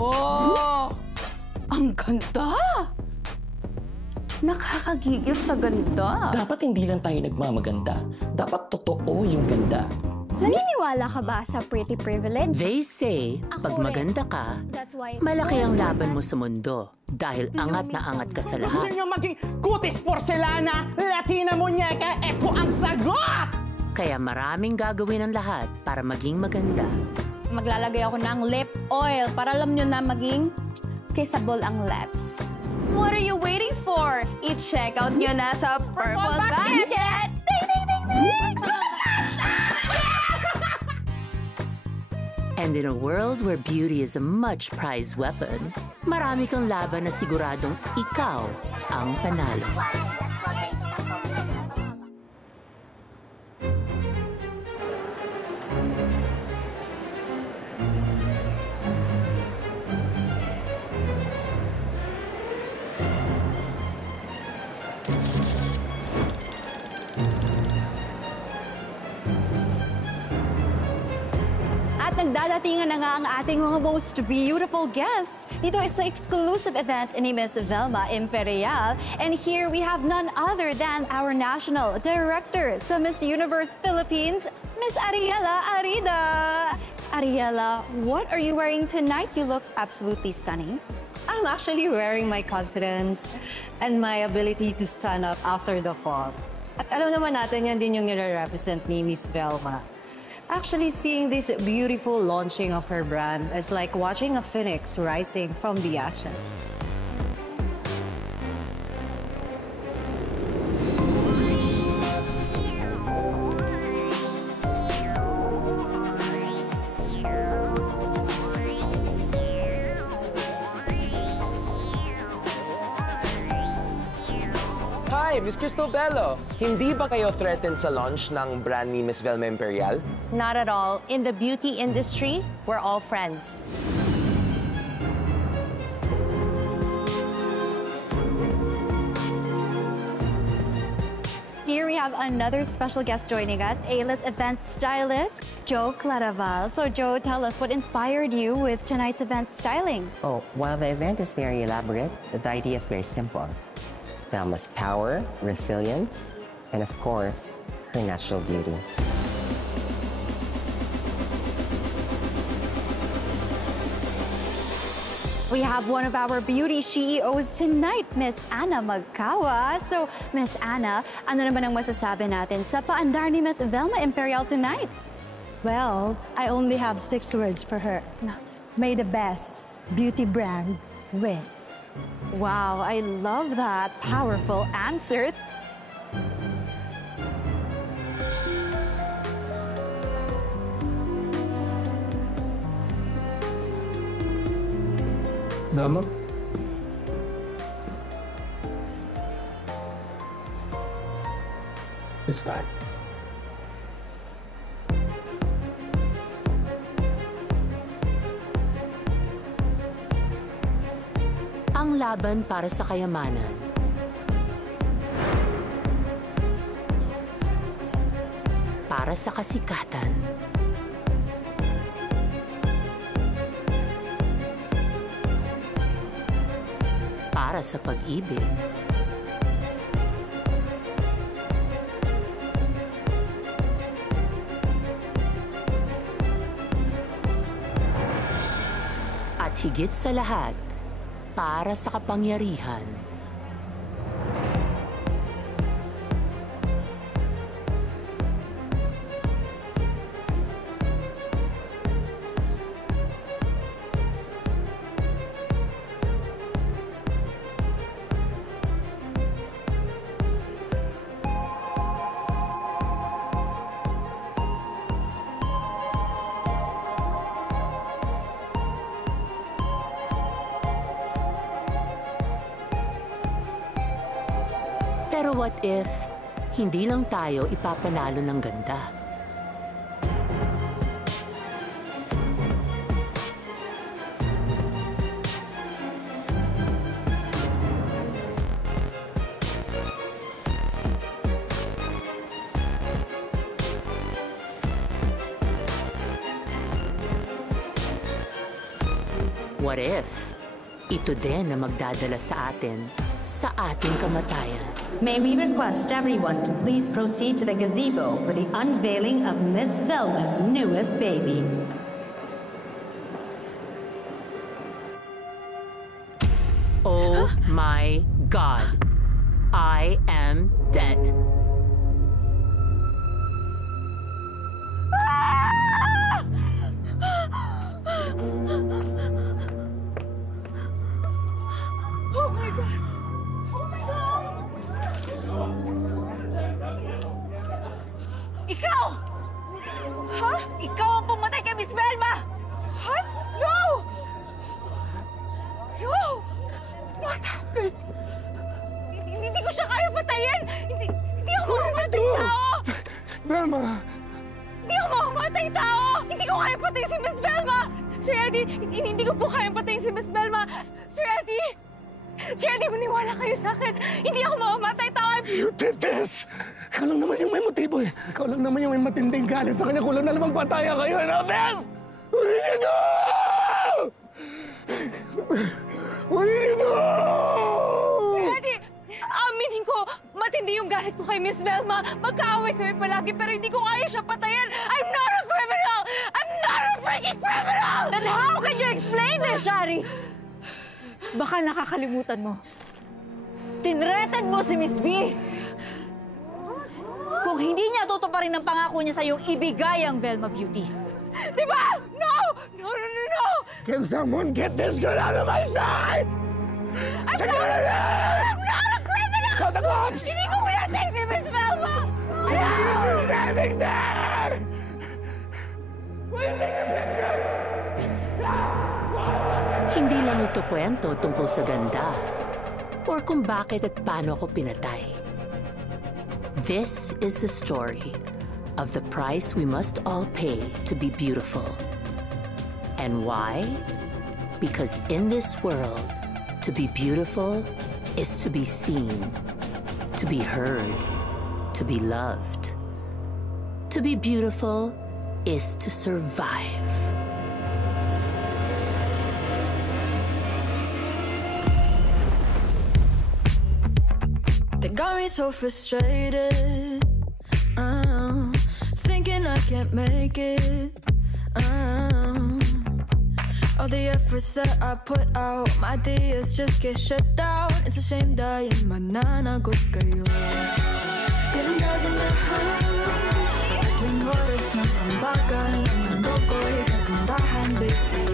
Oh! Ang ganda! Nakakagigil sa ganda. Dapat hindi lang tayo nagmamaganda. Dapat totoo yung ganda. Naniniwala ka ba sa pretty privilege? They say, pag maganda ka, malaki ang laban mo sa mundo. Dahil angat na angat ka sa Gusto lahat. nyo maging kutis porcelana, Latina muñeca, po ang sagot! Kaya maraming gagawin ang lahat para maging maganda. Maglalagay ako ng lip oil para alam nyo na maging kissable ang lips. What are you waiting for? I-check out nyo na sa Purple Basket! Ding, ding, ding, ding! And in a world where beauty is a much prized weapon, marami kang laban na siguradong ikaw ang panalo. Nagdadatingan na nga ang ating mga most beautiful guests. Dito is ang exclusive event ni Miss Velma Imperial. And here we have none other than our national director sa Miss Universe Philippines, Miss Ariela Arida. Ariela, what are you wearing tonight? You look absolutely stunning. I'm actually wearing my confidence and my ability to stand up after the fall. At alam naman natin yan din yung nire-represent ni Miss Velma. Actually, seeing this beautiful launching of her brand is like watching a phoenix rising from the ashes. Hi, Miss Cristobello. Hindi ba kayo threatened sa launch ng brand ni Miss Velma Imperial? Not at all. In the beauty industry, we're all friends. Here we have another special guest joining us, A-list event stylist, Joe Claraval. So Joe, tell us what inspired you with tonight's event styling? Oh, while the event is very elaborate, the idea is very simple. Velma's power, resilience, and of course, her natural beauty. We have one of our beauty CEOs tonight, Miss Anna Magkawa. So, Miss Anna, ano naman ang masasabi natin sa paandar ni Miss Velma Imperial tonight? Well, I only have 6 words for her. May the best beauty brand win. Wow, I love that powerful answer. Velma? It's time. Ang laban para sa kayamanan. Para sa kasikatan. Para sa pag-ibig. At higit sa lahat, para sa kapangyarihan. Pero what if, hindi lang tayo ipapanalo ng ganda? What if ito din na magdadala sa atin sa ating kamatayan? May we request everyone to please proceed to the gazebo for the unveiling of Miss Velma's newest baby. Oh my God. I am dead. Oh my God! Oh my God! Ikaw! Ha? Ikaw ang pumatay kay Miss Velma! What? No! No! What happened? Hindi ko siya kaya patayin! Hindi ako mamamatay tao! Velma! Hindi ako mamamatay tao! Hindi ko kaya patayin si Miss Velma! Sir Eddie, hindi ko po kaya patayin si Miss Velma! Sir Eddie! Sir Eddie, maniwala kayo sa akin! Hindi ako mamamatay tao! You did this! Ikaw lang naman yung may motibo eh. Ikaw lang naman yung may matinding galit sa kanya. Kulang na lamang pataya kayo. Ano this? What did you do? What did you do? Eddie, aminin ko, matindi yung galit ko kay Miss Velma. Magkaaway kami palagi, pero hindi ko kaya siya patayin. I'm not a criminal! I'm not a freaking criminal! Then how can you explain this, Shari? Baka nakakalimutan mo. Tinreten mo si Miss V. Kung hindi niya tutuparin ang pangako niya sa iyong ibigay ang Velma Beauty. Diba? No! No, no, no, no! Can someone get this girl out of my sight? I'm not a criminal! Call the cops! Hindi ko pinatay si Miss Velma! Why are you standing there? Will you take a picture? Hindi lang ito kwento tungkol sa ganda or kung bakit at paano ako pinatay. This is the story of the price we must all pay to be beautiful. And why? Because in this world, to be beautiful is to be seen, to be heard, to be loved. To be beautiful is to survive. They got me so frustrated, thinking I can't make it. All the efforts that I put out, my ideas just get shut down. It's a shame dahil mananagot kayo. Ganda tuwing oras ng pambagan, ang mundo ko'y kagandahan, baby.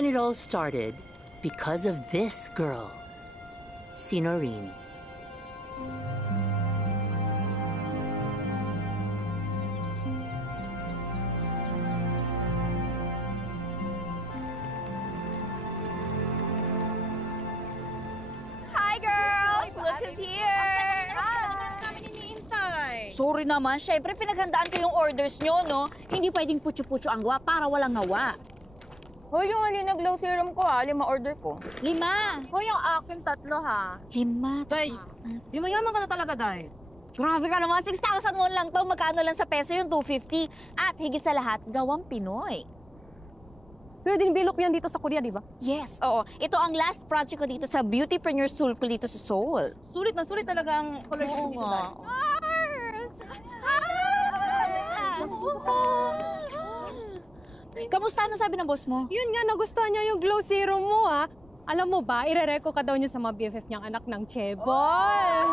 And it all started because of this girl, si Noreen. Hi, girls! Look who's here! Sorry naman, syempre pinaghandaan ko yung orders nyo, no? Hindi pwedeng putyo-putyo ang gawa para walang gawa. Hoy, yung halina glow serum ko 5 order ko. 5. Hoy, yung akin 3 ha. 5. Day, yung mayaman ka na talaga, Day. Grabe ka naman, 6,000 won lang to. Magkano lang sa peso yung 250. At higit sa lahat, gawang Pinoy. Pwedeng bilok yan dito sa Korea, di ba? Yes, oo. Ito ang last project ko dito sa Beautypreneur School ko dito sa Seoul. Sulit na sulit talaga ang collection dito, Day. Kamusta? Ano sabi ng boss mo? Yun nga, nagustuhan niya yung glow serum mo, ha? Alam mo ba, ire-reco ka daw niya sa mga BFF niyang anak ng Cheboy.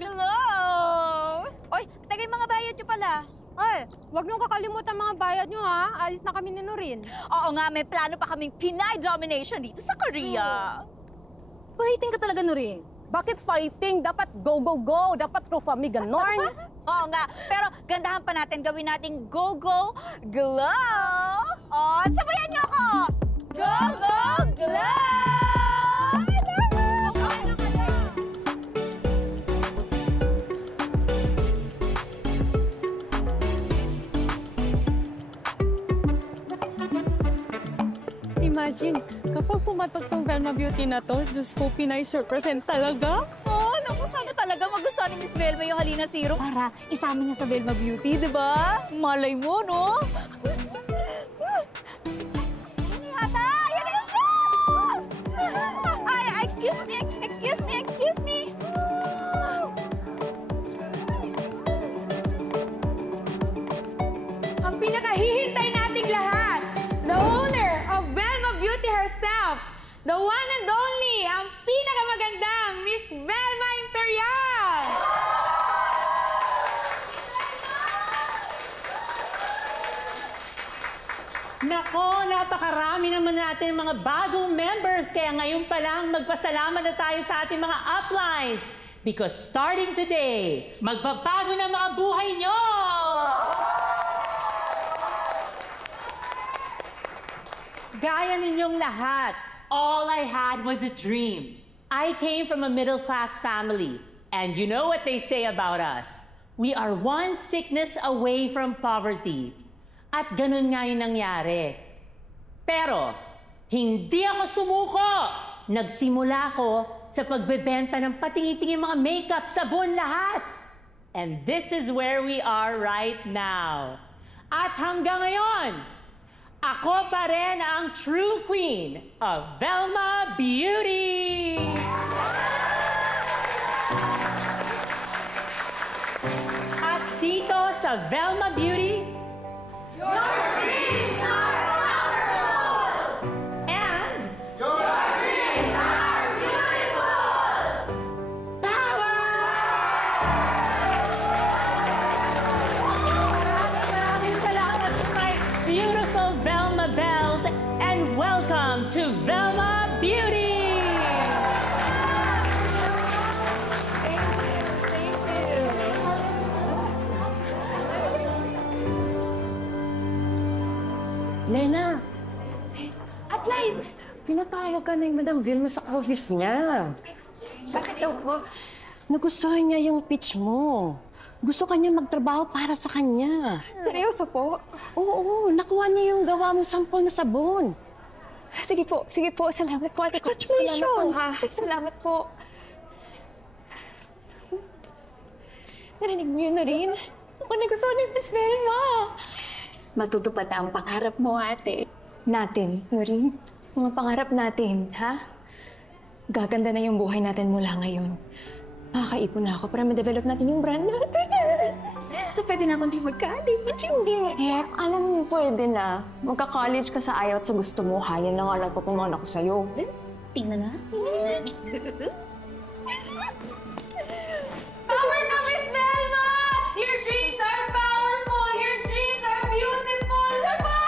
Glow! Oy, tagay mga bayad niyo pala. Ay, wag niyong kakalimutan mga bayad niyo, ha? Alis na kami ni Noreen. Oo nga, may plano pa kaming Pinay domination dito sa Korea. Fighting ka talaga, Noreen. Bakit fighting? Dapat go, go, go. Dapat Rufami ganon. Oo nga, pero gandahan pa natin, gawin nating go, go, glow! Oh, sabayan niyo ako! Go, go, glow! Imagine, kapag pumatok tong Velma Beauty na to, Diyos ko, Pinay represent talaga. Oh, naku, sana talaga magustuhan ni Miss Velma yung Halina Serum para isama niya sa Velma Beauty, di ba? Malay mo, no? Yata! Yan na siya! Ay, excuse me! Ang pinakahihintay nating lahat, the owner of Velma Beauty herself, the one and only, ang pinakamagandang Miss Velma Imperial! Nako, napakarami naman natin mga bagong members, kaya ngayon pa lang magpasalamat na tayo sa ating mga uplines. Because starting today, magbabago na mga buhay nyo! Gaya ninyong lahat, all I had was a dream. I came from a middle-class family. And you know what they say about us? We are one sickness away from poverty. At ganun nga yung nangyari. Pero, hindi ako sumuko. Nagsimula ako sa pagbebenta ng patingi-tingi mga makeup, sabon, lahat. And this is where we are right now. At hanggang ngayon, ako pa rin ang true queen of Velma Beauty! At dito sa Velma Beauty, your dreams are powerful! And your dreams are beautiful! Power! Maraming salamat sa my beautiful Velma Bells, and welcome to Velma Beauty! Lena! Atlay! Pinatayag ka na yung Madam Vilma sa office niya. Bakit daw po? Nagustuhan niya yung pitch mo. Gusto kanya magtrabaho para sa kanya. Seryoso po? Oo, nakuha niya yung gawa mo sample na sabon. Sige po. Salamat po, Ate Coach. Salamat po. Narinig mo yun na rin? Ako nagustuhan ni Miss Velma. Matutupad na ang pangarap mo, ate. Natin, Noreen. Mga pangarap natin, ha? Gaganda na yung buhay natin mula ngayon. Makakaipon na ako para ma-develop natin yung brand natin. So, pwede na akong di mag-college. Hindi, Hep. Alam mo, pwede na. Magka-college ka sa ayaw at sa gusto mo. Kaya na nga lang pa pumanak ko sa'yo. Tingnan na. Power ka, Miss Velma! Your dreams are powerful! Your dreams are beautiful! Diba?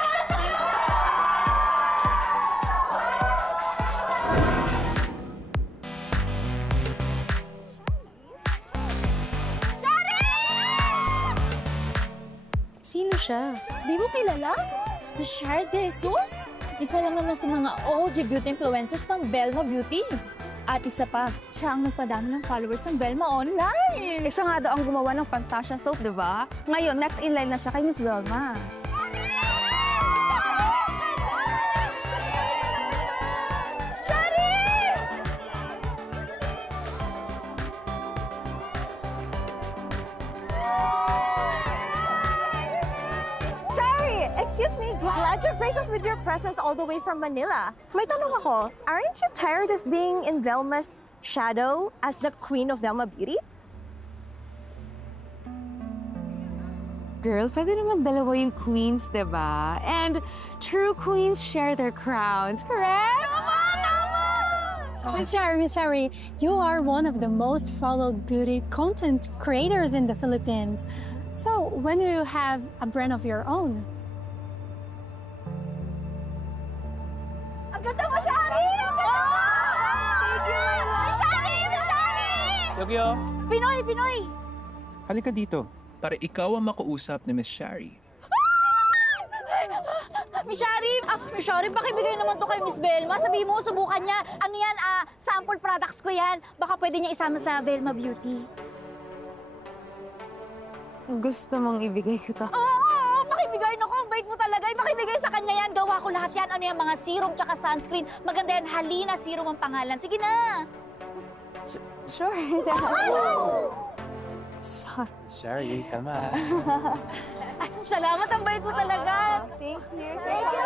Sino siya? Di mo kilala? Si Shari De Jesus? Isa lang naman sa mga OG beauty influencers ng Velma Beauty. At isa pa, siya ang nagpadami ng followers ng Velma online. Siya nga daw ang gumawa ng Fantasia soap, di ba? Ngayon, next in line na siya kay Miss Velma. Shari! Excuse me, glad you graced us with your presence all the way from Manila. May tanong ako, aren't you tired of being in Velma's shadow as the queen of Velma Beauty? Girl, pwede naman dalawa yung queens, diba? And true queens share their crowns, correct? Miss Shari, you are one of the most followed beauty content creators in the Philippines. So, when do you have a brand of your own? Ang ganda mo, Shari! Ang ganda mo! Thank you! Shari! Yogyo! Pinoy! Halika dito para ikaw ang makausap ni Miss Shari. Miss Shari, pakibigay naman to kay Miss Velma. Sabihin mo, subukan niya. Ano yan, sample products ko yan. Baka pwede niya isama sa Velma Beauty. Gusto mong ibigay ko to? Oo, pakibigay na ko. Ang bait mo talaga. Shari, pakibigay sa kanya yan. Gawa ko lahat yan. Ano yung mga serum tsaka sunscreen. Maganda yan. Halina Serum ang pangalan. Sige na. Sure. Shari, tama. Salamat, ang bait mo talaga. Thank you. Thank you.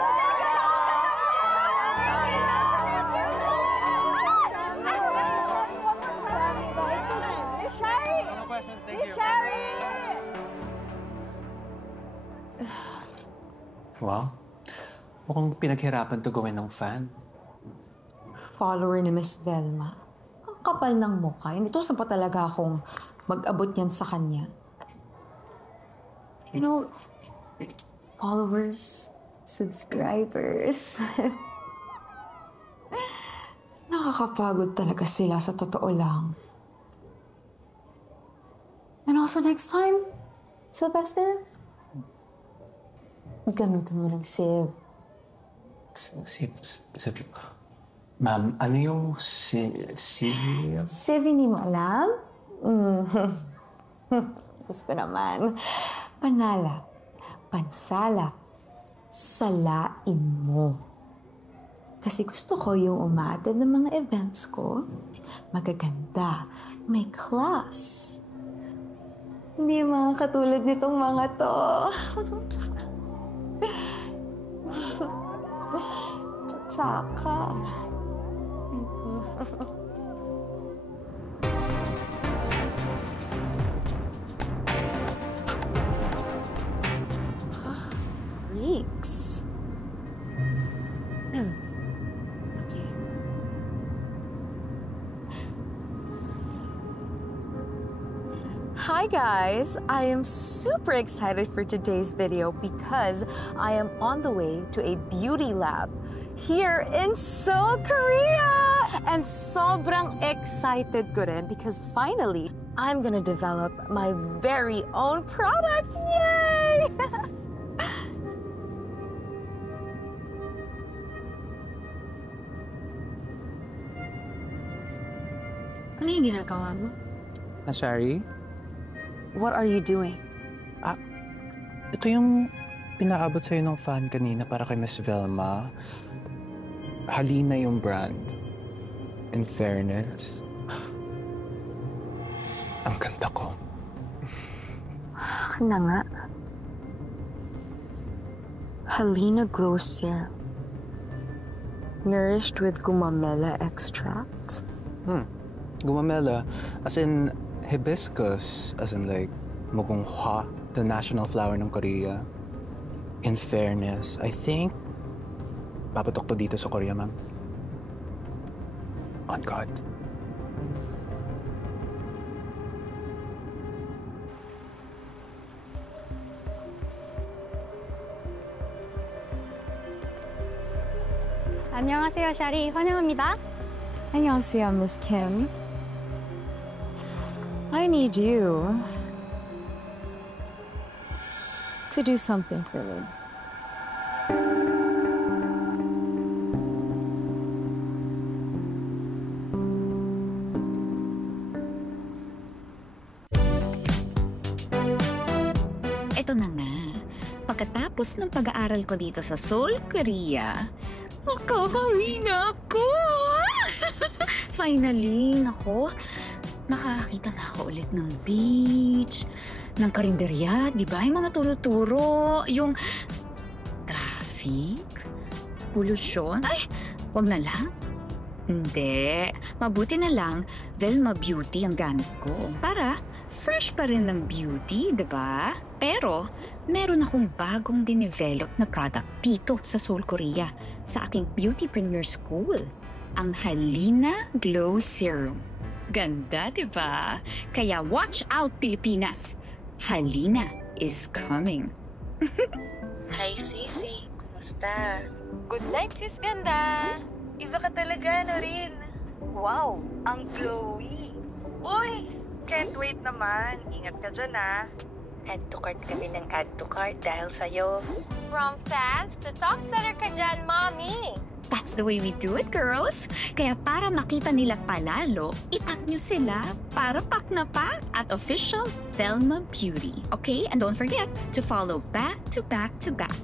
Wow. Mukhang pinaghirapan to gawin ng fan. Follower ni Miss Velma. Ang kapal ng mukha. Ito sa pa talaga akong mag-abot yan sa kanya. You know, followers, subscribers. Nakakapagod talaga sila sa totoo lang. And also next time, Sylvester, gamitin mo ng sieve. Ma'am, ano yung sieve? Sieve, hindi mo alam? Gusto naman. Panala, pansala, salain mo. Kasi gusto ko yung umattend ng mga events ko, magaganda, may class. Hindi mga katulad nitong mga to. Tsaka. Freaks. Okay. Hi guys! I am super excited for today's video because I am on the way to a beauty lab here in Seoul, Korea! And sobrang excited ko rin because finally, I'm gonna develop my very own product! Yay! Ano yung ginagawa mo? Shari? What are you doing? Ito yung pinaabot sa'yo ng fan kanina para kay Miss Velma. Halina yung brand. In fairness, ang ganda ko. Na nga. Halina Glow Serum. Nourished with gumamela extract. Gumamela, as in hibiscus, as in like mugunghwa, the national flower ng Korea. In fairness, I think papatok to dito sa Korea, ma'am. On God. 안녕하세요, 샤리. 환영합니다. 안녕하세요, Miss Kim. I need you to do something for me. Ito na nga, pagkatapos ng pag-aaral ko dito sa Seoul, Korea, makakauwi na ako! Finally, nako, makakakita na ako ulit ng beach, ng karinderya, di ba? Yung mga turo-turo, yung traffic, pollution. Ay, wag na lang. Hindi. Mabuti na lang, Velma Beauty ang gamit ko. Para fresh pa rin ng beauty, di ba? Pero, meron akong bagong dinevelop na product dito sa Seoul, Korea, sa aking beautypreneur school. Ang Halina Glow Serum. Ganda, di ba? Kaya watch out, Pilipinas! Halina is coming. Hi, Sisi. Kumusta? Good night, sis ganda. Iba ka talaga, Norin. Wow, ang glowy. Uy, can't wait naman. Ingat ka dyan, ah. Add to cart kami ng add to cart dahil sa'yo. From fans to top seller ka dyan, Mommy. That's the way we do it, girls. Kaya para makita nila palalo, itag nyo sila para pak na pak at official Velma Beauty. Okay? And don't forget to follow back to back to back.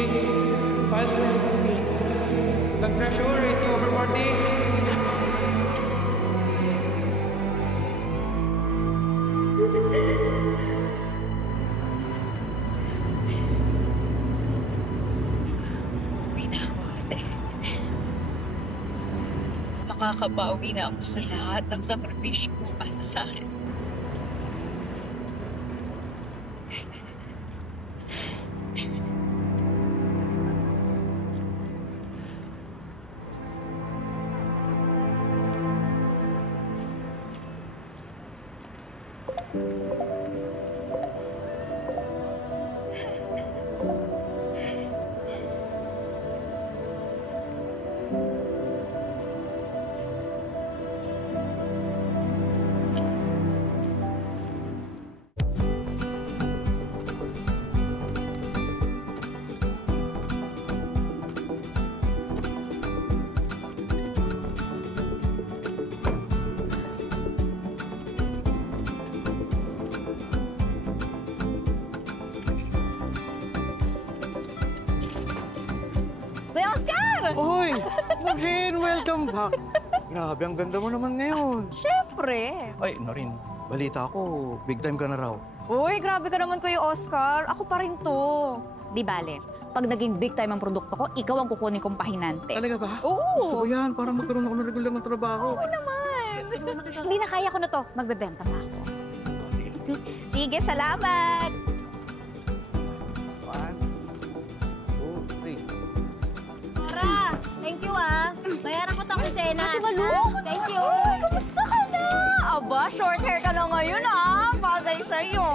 Cheeks, pulse rate 50. Blood pressure, 80/40. Makakabawi na ako sa lahat ng sakripisyo mo para sa akin. Oy! Norin, welcome back! Grabe, ang ganda mo naman ngayon. Siyempre. Ay, Norin, balita ko, big time ka na raw. Uy, grabe ka naman Kuya Oscar. Ako pa rin to. Di bale, pag naging big time ang produkto ko, ikaw ang kukunin kong pahinante. Talaga ba? Oo. Gusto ko yan, para magkaroon ako ng regular na trabaho. Oo naman. Hindi na kaya ko na to. Magbebenta pa ako. Sige, salamat. 1, 2, 3. Tara, thank you Bayaran ko tong kusena. Ate Malu! Thank you. Uy, kamusta ka na? Aba, short hair ka na ngayon Bagay sa'yo.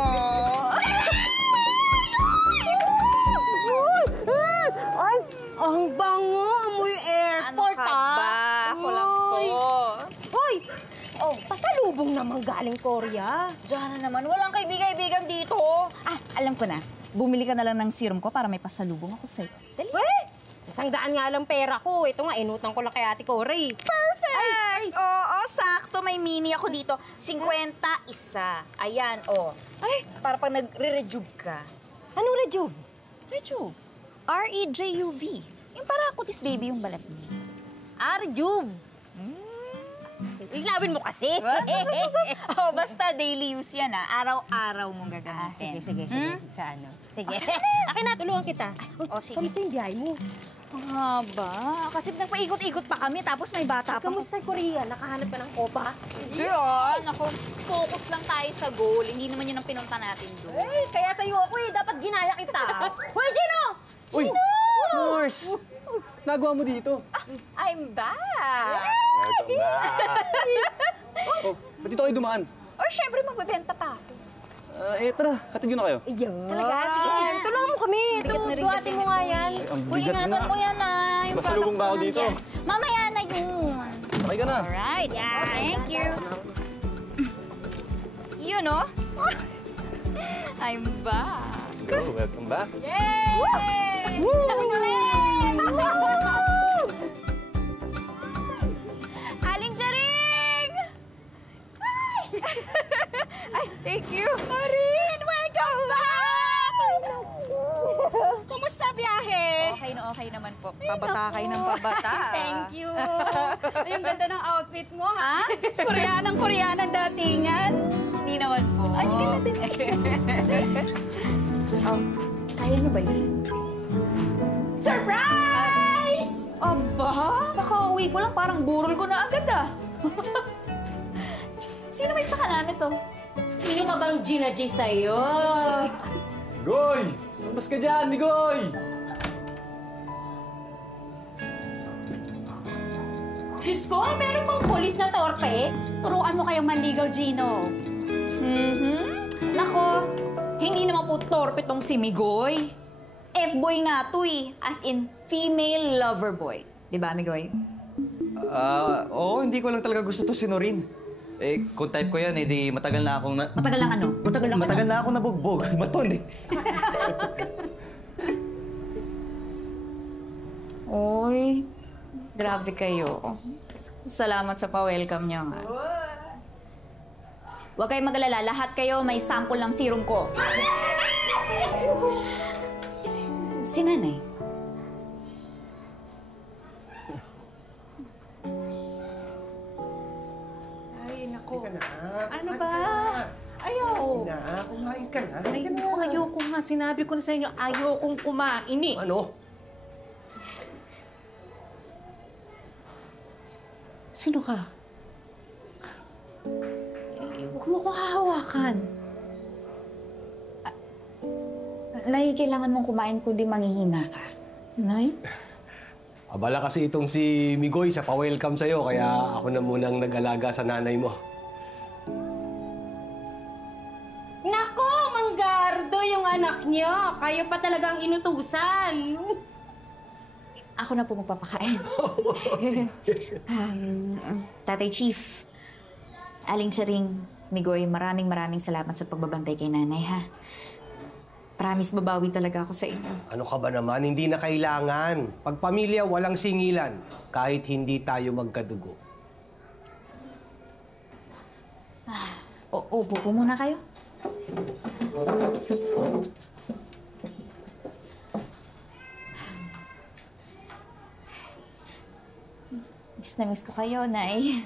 Ay, ang bango. Amoy airport, Ano ka ba? Ako lang to. Hoy! Oh, pasalubong naman galing Korea. Diyan na naman, walang kaibigan dito. Alam ko na. Bumili ka na lang ng serum ko para may pasalubong ako sa'yo. Dali. Isang daan nga lang pera ko. Ito nga, inutang ko lang kay Ate Cory. Perfect! Oo, sakto. May mini ako dito. 50 isa. Ayan, Ay, para pag nagre-rejuve ka. Anong rejuve? Rejuve. R-E-J-U-V. Yung para kutis baby yung balat mo. Rejuve. Iglawin mo kasi. Basta daily use yan Araw-araw mong gagamitin. Sige. Sa ano? Sige. Akin na, tulungan kita. Sige. Kamusta yung biyahe mo? Ang haba. Kasi nagpaikot-ikot pa kami, tapos may bata pa. Kamusta sa Korea? Nakahanap ka ng kopa? Hindi Naku, focus lang tayo sa goal. Hindi naman yun ang pinunta natin doon. Kaya sa'yo ako dapat ginaya kita. Hoy, Gino! Uy! Mars! Nagawa mo dito? I'm back! Welcome back! Ba't dito kayo dumaan? Siyempre magbebenta pa ako. Tara, hatid yun na kayo. Talaga? Sige na. Tulungan mo kami. Duwatin mo nga yan. Uy, ingatan mo yan Yung masalubong ba ako dito? Mamaya na yun. Sakay ka na. Alright. Thank you. I'm back. Let's go. Welcome back. Yay! Woo! Aling Jaring! Ay, thank you. Marin, welcome back! Kumusta biyahe? Okay naman po. Pabata kayo ng pabata. Thank you. Yung ganda ng outfit mo, ha? Koreanang datingan. Hindi naman po. Ay, hindi natin. Kaya nyo ba yun? Surprise! Aba, nakauwi ko lang parang burol ko na agad Sino may tsaka nito? Sino pa bang Gina J sa'yo? Goy! Mas ka dyan, ni Goy! Diyos ko, meron pang polis na torpe. Turuan mo kayong manligaw, Gino. Nako, hindi naman po torpe tong si Migoy. F-boy nga to as in female lover boy. Diba, Migoy? Oo, hindi ko lang talaga gusto to si Norin. Kung type ko yan, di matagal na akong Matagal lang ano? Matagal na akong nabugbog. Baton Oy, grabe kayo. Salamat sa pa-welcome niyo nga. Huwag kayong mag-alala. Lahat kayo may sample ng serum ko. Si Nanay. Ano ba? Ayaw. Na, kumain ka na. Ayoko nga. Sinabi ko na sa inyo, ayokong kumain eh. Ano? Sino ka? Huwag mo ko hahawakan. Nay, kailangan mong kumain kundi manghihina ka. Nay? Abala kasi itong si Migoy sa pa-welcome sa'yo, kaya ako na munang nag-alaga sa nanay mo. Nako, Manggardo yung anak niyo. Kayo pa talagang inutusan. Ako na po magpapakain. Tatay Chief, Aling Charing, Migoy, maraming salamat sa pagbabantay kay nanay, ha? Promise, babawi talaga ako sa inyo. Ano ka ba naman? Hindi na kailangan. Pag pamilya, walang singilan. Kahit hindi tayo magkadugo. Upo po muna kayo. Miss na miss ko kayo, Nay.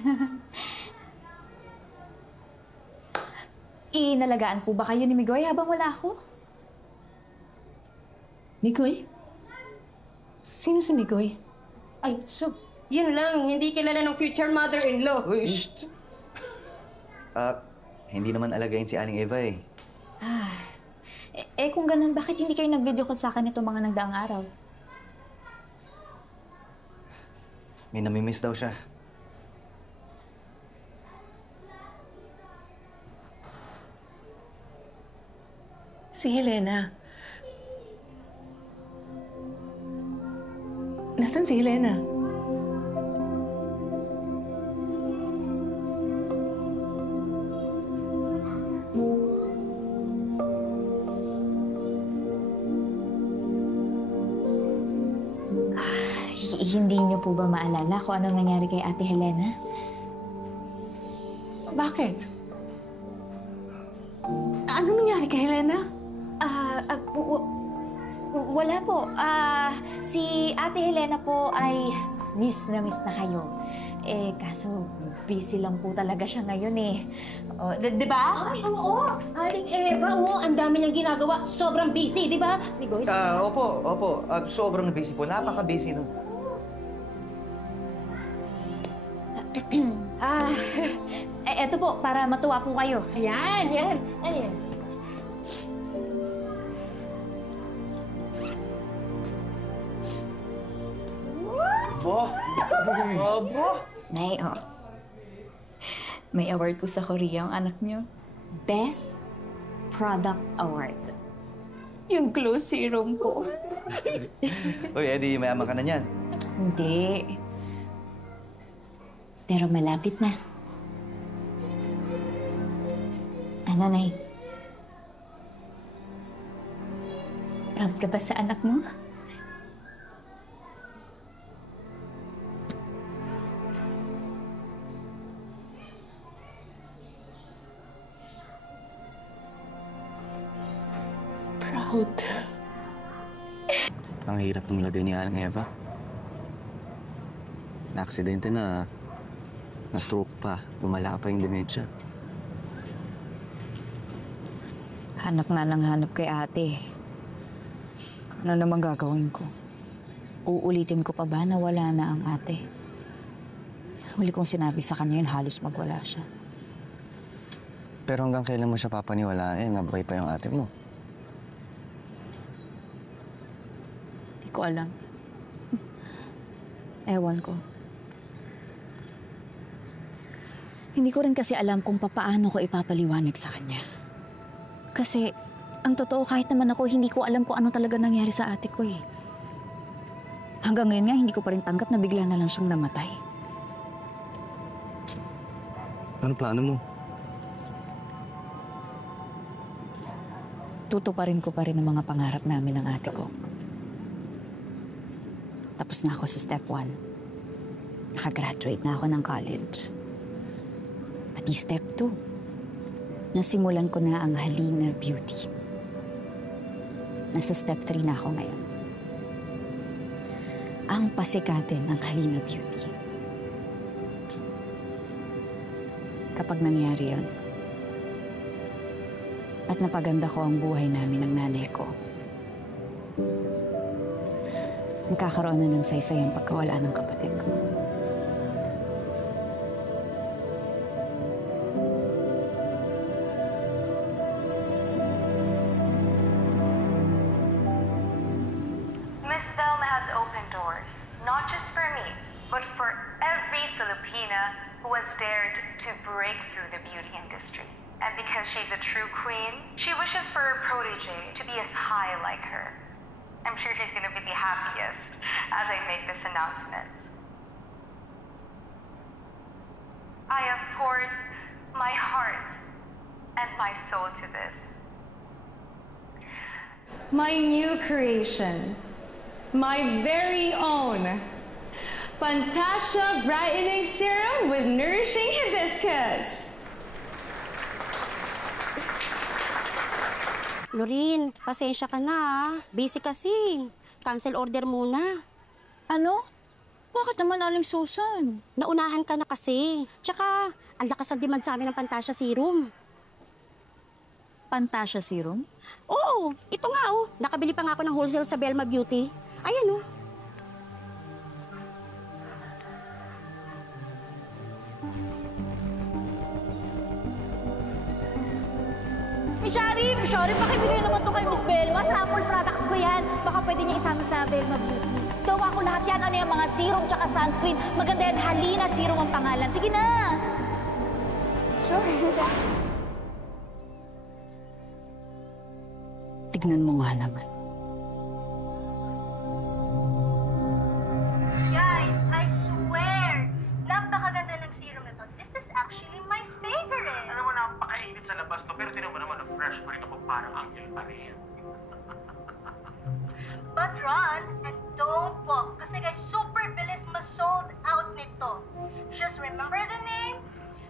Inalagaan po ba kayo ni Migoy habang wala ako? Migoy? Sino si Migoy? Ay, so, yun lang. Hindi kilala ng future mother-in-law. Uy, shh! Hindi naman alagayin si Aling Eva eh. Kung ganun, bakit hindi kayo nag-video call sa akin itong mga nagdaang araw? May namimiss daw siya. Si Helena. Nasaan si Helena? Hindi niyo po ba maalala kung anong nangyari kay Ate Helena? Bakit? Anong nangyari kay Helena? Wala po. Si Ate Helena po ay miss na kayo. Kaso busy lang po talaga siya ngayon eh. Di ba? Ay, oo. Aling Eva, ang dami niyang ginagawa. Sobrang busy, di ba? Migoy? Opo. Sobrang busy po. Napaka-busy nun. Eto po, para matuwa po kayo. Ayan. Ayan. Nay, may award po sa Korea ang anak niyo. Best Product Award. Yung glow serum po. Uy, Eddie, mayaman ka na niyan. Hindi. Pero malapit na. Ano, Nay? Proud ka ba sa anak mo? Proud. Ang hirap ng lagay ni Aling Eva. Na-aksidente na, na-stroke pa, lumala pa yung dementia. Hanap nga ng hanap kay ate. Ano naman gagawin ko? Uulitin ko pa ba na wala na ang ate? Huli kong sinabi sa kanya yun, halos magwala siya. Pero hanggang kailan mo siya papaniwalain na buhay pa yung ate mo? Hindi ko alam. Ewan ko. Hindi ko rin kasi alam kung papaano ko ipapaliwanag sa kanya. Kasi, ang totoo, kahit naman ako, hindi ko alam kung ano talaga nangyari sa ate ko eh. Hanggang ngayon nga, hindi ko pa rin tanggap na bigla na lang siyang namatay. Ano plano mo? Tutuparin ko pa rin ang mga pangarap namin ng ate ko. Tapos na ako sa step 1. Nakagraduate na ako ng college. Pati step 2. Nasimulan ko na ang Halina Beauty. Nasa step 3 na ako ngayon. Ang pasikatin ng Halina Beauty. Kapag nangyari yun, At napaganda ko ang buhay namin ng nanay ko. Magkakaroon na ng saysayang pagkawala ng kapatid ko. Miss Velma has opened doors, not just for me, but for every Filipina who has dared to break through the beauty industry. And because she's a true queen, she wishes for her protege to be as high like her. I'm sure she's going to be the happiest as I make this announcement. I have poured my heart and my soul to this. My new creation, my very own Pantasya Brightening Serum with Nourishing Hibiscus. Lorin, pasensya ka na ah. Busy kasi. Cancel order muna. Ano? Bakit naman, Aling Susan? Naunahan ka na kasi. Tsaka, ang lakas ng demand sa amin ng Pantasya Serum. Pantasya Serum? Oo, ito nga oh. Nakabili pa nga ako ng wholesale sa Belma Beauty. Ayan oh. Miss Shari, pakibigay naman to kay Miss Velma. Sample products ko yan. Baka pwede niya isama sa Velma Beauty. Gawa ko lahat yan. Ano yung mga serum tsaka sunscreen. Maganda yan. Halina Serum ang pangalan. Sige na. Sure. Tignan mo nga naman. Guys, I swear, napakaganda ng serum na to. This is actually my favorite. Alam mo, napakainit sa labas to, pero tinan mo naman, fresh pa rin ako, parang angel pa rin. But run and don't walk. Kasi guys, super bilis ma-sold out nito. Just remember the name,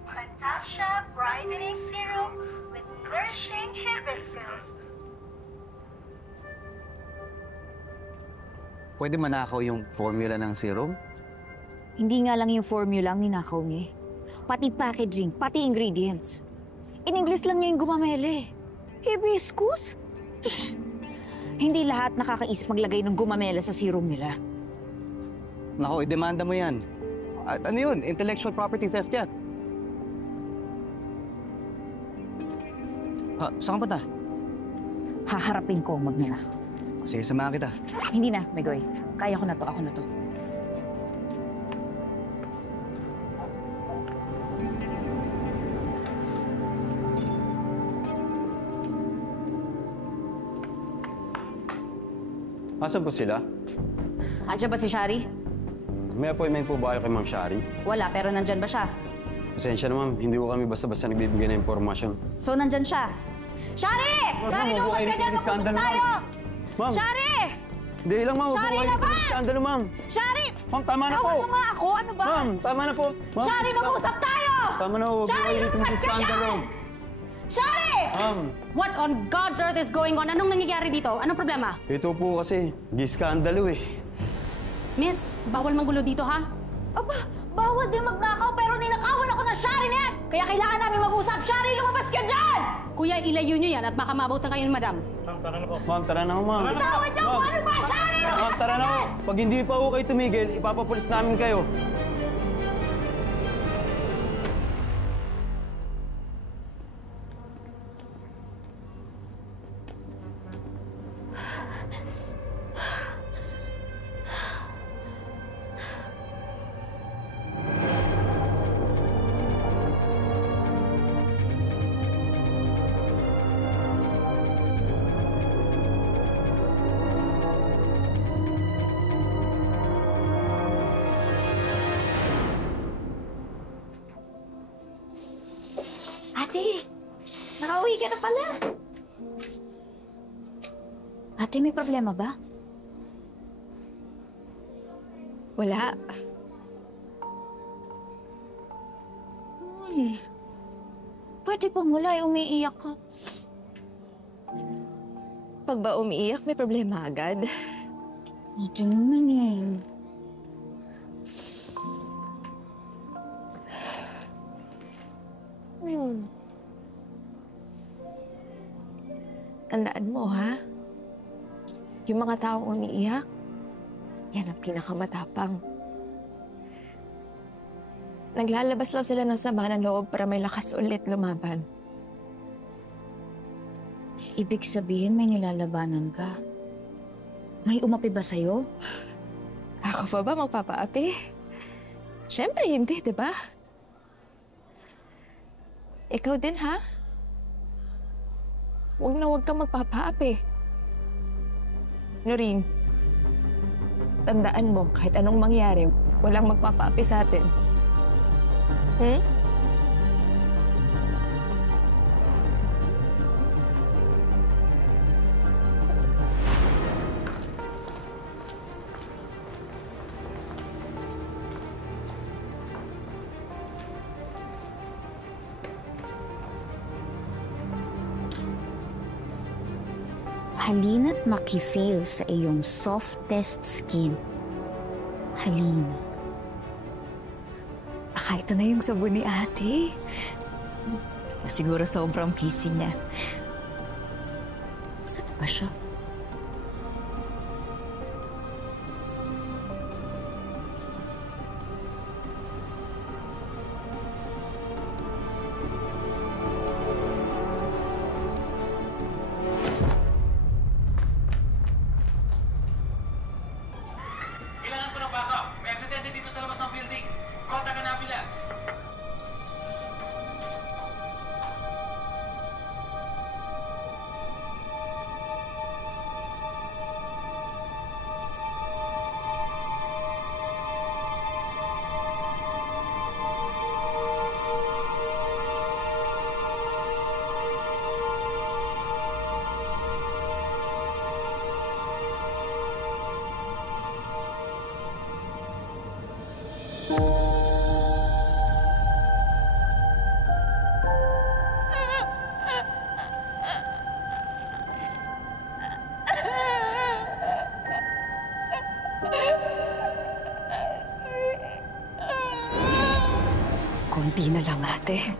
Pantasya Brightening Serum with Nourishing Hibiscus. Pwede manakaw yung formula ng serum? Hindi nga lang yung formula ang ninakaw niya. Pati packaging, pati ingredients. In English lang niya yung gumamele. Hibiscus? Hindi lahat nakakaisip maglagay ng gumamela sa serum nila. Nako, idemanda mo yan. At ano yun? Intellectual property theft yan. Saan ka punta? Haharapin ko, Magna. Sige, samahan kita. Hindi na, Megoy. Kaya ko na to, ako na to. Asan po sila? Andiyan ba si Shari? May appointment po ba kayo kay Ma'am Shari? Wala, pero nandyan ba siya? Pasensya na ma'am, hindi ko kami basta-basta nagbibigay ng impormasyon. So, nandyan siya. Shari! Shari, lumabas ka dyan! Mag-usap tayo! Ma'am! Shari! Hindi lang ma'am, Shari, labas! Skandalo ma'am! Shari! Ma'am, tama na po! Tawag mo nga ako, ano ba? Ma'am, tama na po! Ma'am, Shari, mag-usap tayo! Tama na po, Shari, lumabas ka dyan! Shari! What on God's earth is going on? Anong nangyayari dito? Anong problema? Ito po kasi, giskandalo eh. Miss, bawal manggulo dito, ha? Aba, bawal din magnakaw pero ninakawan ako ng Shari na yan. Kaya kailangan namin mag-usap. Shari, lumabas ka dyan! Kuya, ilayo nyo yan at baka mabutan kayo ni Madam. Ma'am, tara na po, ma'am. Bitawan niyo ako! Ano ba? Shari, Ma'am, lumabas ka tara na po. dyan! Pag hindi pa po kayo tumigil, ipapapulis namin kayo. Ate, nakauwi ka na pala. Ate, may problema ba? Wala. Uy, pwede bang wala umiiyak ka? Pag ba umiiyak, may problema agad. Ito naman eh. Yung mga taong umiiyak, yan ang pinakamatapang. Naglalabas lang sila ng sama ng loob para may lakas ulit lumaban. Ibig sabihin may nilalabanan ka. May umapi ba sa'yo? Ako pa ba magpapaapi? Siyempre hindi, di ba? Ikaw din, ha? Huwag kang magpapaapi. Noreen, tandaan mo, kahit anong mangyari, walang magpapaapi sa atin. Halina't makifeel sa iyong softest skin. Halina. Baka ito na yung sabon ni ate. Siguro sobrang busy niya. Saan ba siya? Konti na lang, ate.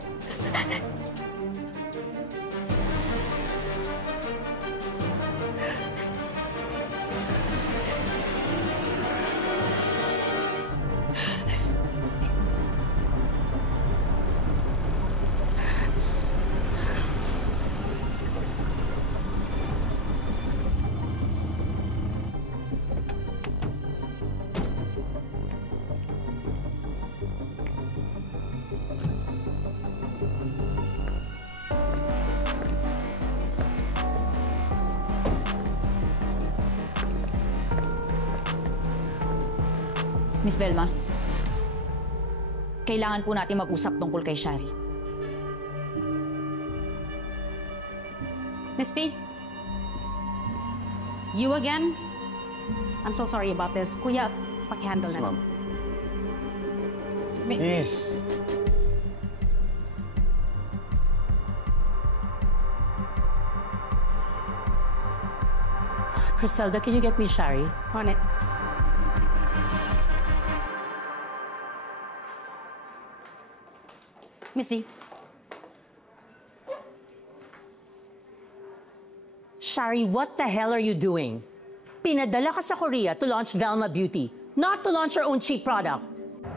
Miss Velma, kailangan po natin mag-usap tungkol kay Shari. Miss V? You again? I'm so sorry about this. Kuya, paki-handle na. Miss. Criselda, can you get me Shari? On it. Miss V. Shari, what the hell are you doing? Pinadala ka sa Korea to launch Velma Beauty, not to launch your own cheap product.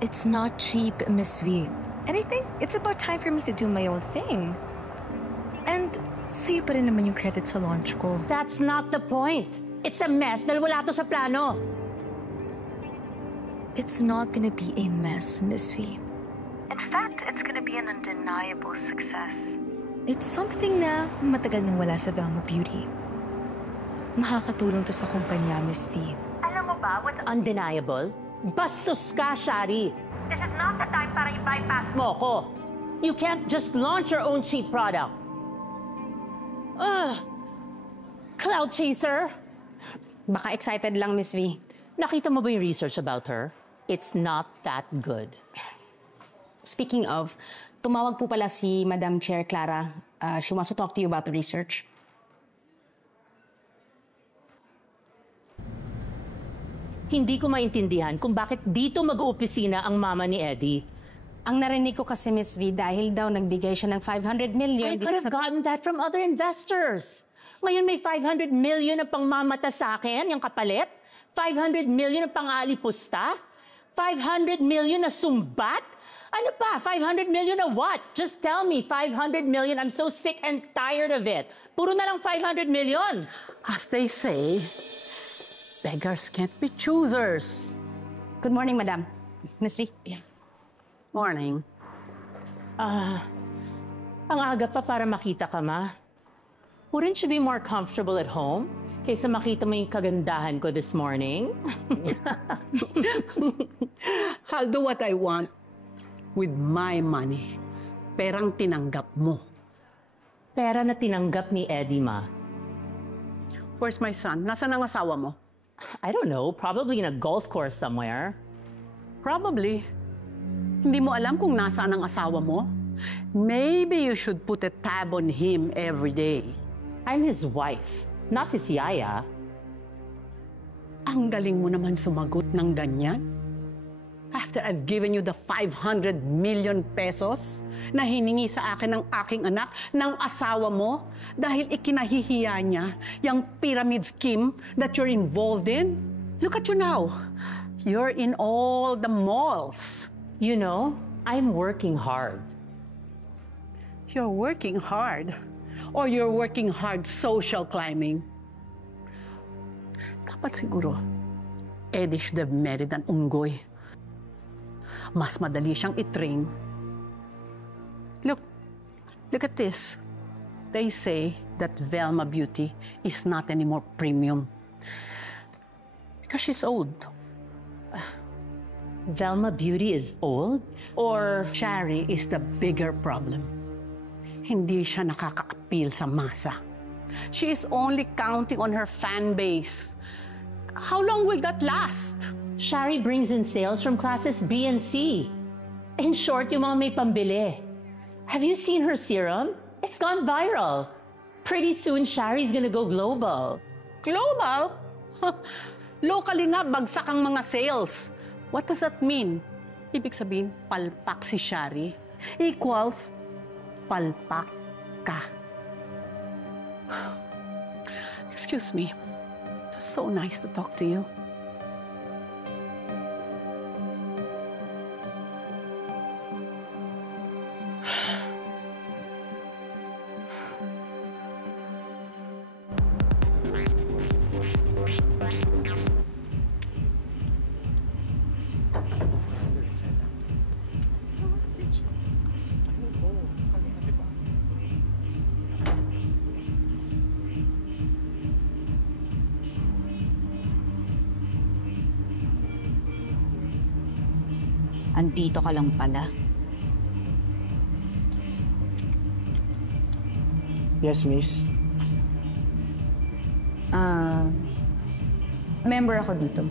It's not cheap, Miss V. And I think it's about time for me to do my own thing. And sa'yo pa rin naman yung credit sa launch ko. That's not the point. It's a mess dahil wala to sa plano. It's not gonna be a mess, Miss V. In fact, it's gonna be an undeniable success. It's something na matagal nang wala sa Velma Beauty. Makakatulong to sa kumpanya, Miss V. Alam mo ba what's undeniable? Bastos ka, Shari. This is not the time para i-bypass mo ko. You can't just launch your own cheap product. Cloud chaser? Baka excited lang, Miss V. Nakita mo ba yung research about her? It's not that good. Speaking of, tumawag po pala si Madam Chair Clara. She wants to talk to you about the research. Hindi ko maintindihan kung bakit dito mag-uopisina ang mama ni Eddie. Ang narinig ko kasi, Miss V, dahil daw nagbigay siya ng 500 million. I could have gotten that from other investors. Ngayon may 500 million na pangmamata sa akin, yung kapalit. 500 million na pang-aalipusta. 500 million na sumbat. Ano pa? 500 million na what? Just tell me, 500 million. I'm so sick and tired of it. Puro na lang 500 million. As they say, beggars can't be choosers. Good morning, Madam. Miss V. Yeah. Morning. Ang aga pa para makita ka, Ma. Wouldn't you be more comfortable at home kaysa makita mo yung kagandahan ko this morning? I'll do what I want with my money. Perang tinanggap mo. Pera na tinanggap ni Eddie, Ma. Where's my son? Nasaan ang asawa mo? I don't know. Probably in a golf course somewhere. Probably. Hindi mo alam kung nasaan ang asawa mo? Maybe you should put a tab on him every day. I'm his wife, not his yaya. Ang galing mo naman sumagot ng ganyan. After I've given you the 500 million pesos na hiningi sa akin ng aking anak, ng asawa mo, dahil ikinahihiya niya yung pyramid scheme that you're involved in. Look at you now. You're in all the malls. You know, I'm working hard. You're working hard? Or you're working hard social climbing? Dapat siguro, Eddie should have married an unggoy. Mas madali siyang i-train. Look at this. They say that Velma Beauty is not anymore premium. Because she's old. Velma Beauty is old? Or Shari is the bigger problem. Hindi siya nakaka-appeal sa masa. She is only counting on her fan base. How long will that last? Shari brings in sales from classes B and C. In short, yung mga may pambili. Have you seen her serum? It's gone viral. Pretty soon, Shari's gonna go global. Global? Locally nga, bagsak ang mga sales. What does that mean? Ibig sabihin, palpak si Shari equals palpak ka. Excuse me. It was so nice to talk to you. Andito ka lang pala. Yes, miss. Member ako dito.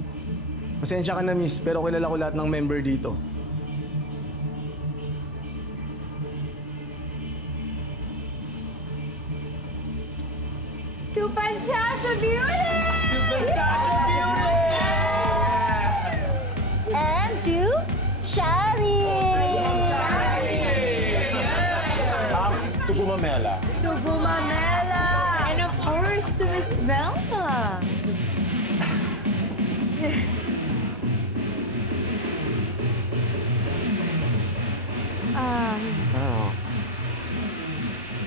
Pasensya ka na, miss, pero kilala ko lahat ng member dito. To Fantasia Beauty! To Fantasia Beauty! And to Shari! To Gumamela. To Gumamela! And of course, to Miss Velma!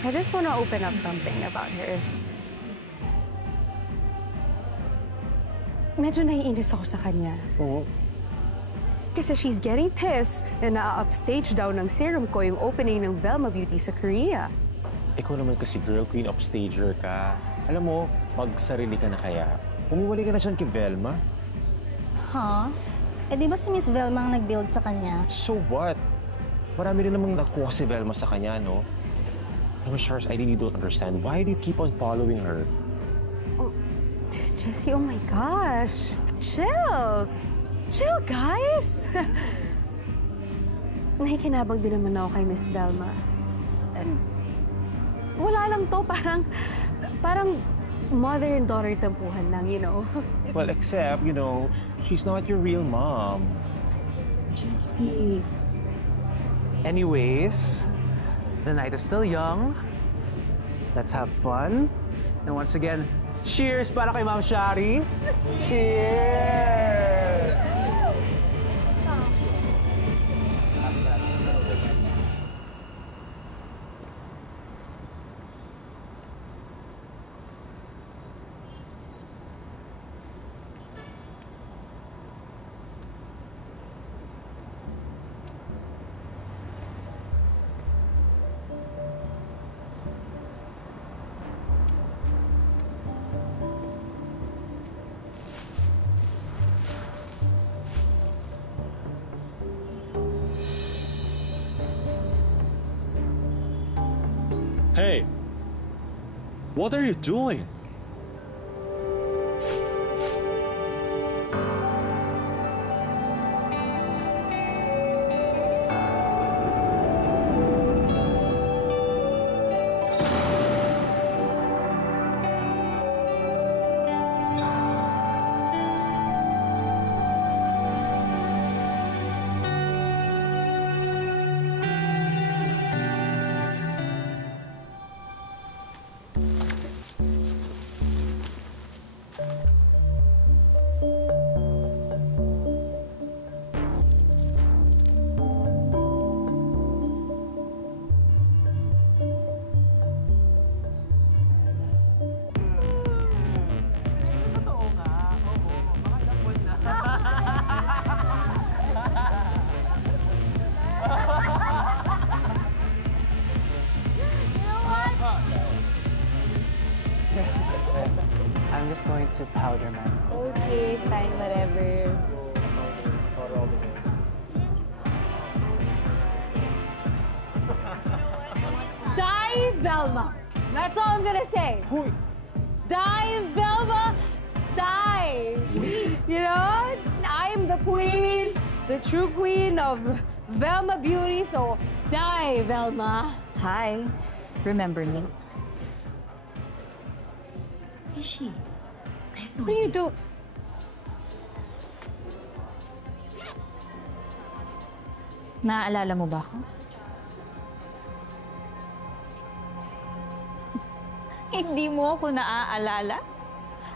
I just want to open up something about her. Medyo naiinis ako sa kanya. Oo. Kasi she's getting pissed na na-upstage daw ng serum ko yung opening ng Velma Beauty sa Korea. Ikaw naman kasi girl queen upstager ka. Alam mo, magsarili ka na kaya. Umiwalay ka na siya kay Velma. Huh? Eh di ba si Miss Velma ang nag-build sa kanya? So what? Marami rin namang nakuha si Velma sa kanya, no? Alam mo, Charles, I really don't understand. Why do you keep on following her? Oh, Jessie, oh my gosh. Chill! Chill, guys! Nakikinabang din naman ako kay Miss Velma. Wala lang to, parang mother and daughter tampuhan lang, you know? Well, except, you know, she's not your real mom. Jessie. Anyways, the night is still young. Let's have fun. And once again, cheers para kay Ma'am Shari. Cheers! Hey, what are you doing? I'm just going to powder, ma'am. Okay, fine, whatever. Die, Velma. That's all I'm gonna say. Die, Velma. Die. You know, I'm the queen, the true queen of Velma Beauty, so die, Velma. Hi. Remember me? Is she? What do you do? Naaalala mo ba ako? Hindi mo ako naaalala?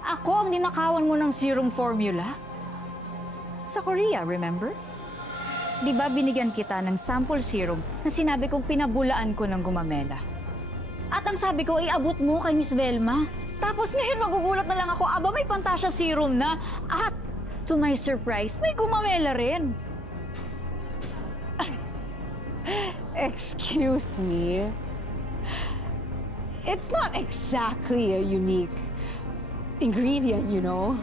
Ako ang ninakawan mo ng serum formula? Sa Korea, remember? Di ba binigyan kita ng sample serum na sinabi kong pinabulaan ko ng gumamela? At ang sabi ko, iabot mo kay Miss Velma. Tapos ngayon magugulat na lang ako, aba may Pantasya serum na. At to my surprise, may gumamela rin. Excuse me. It's not exactly a unique ingredient, you know?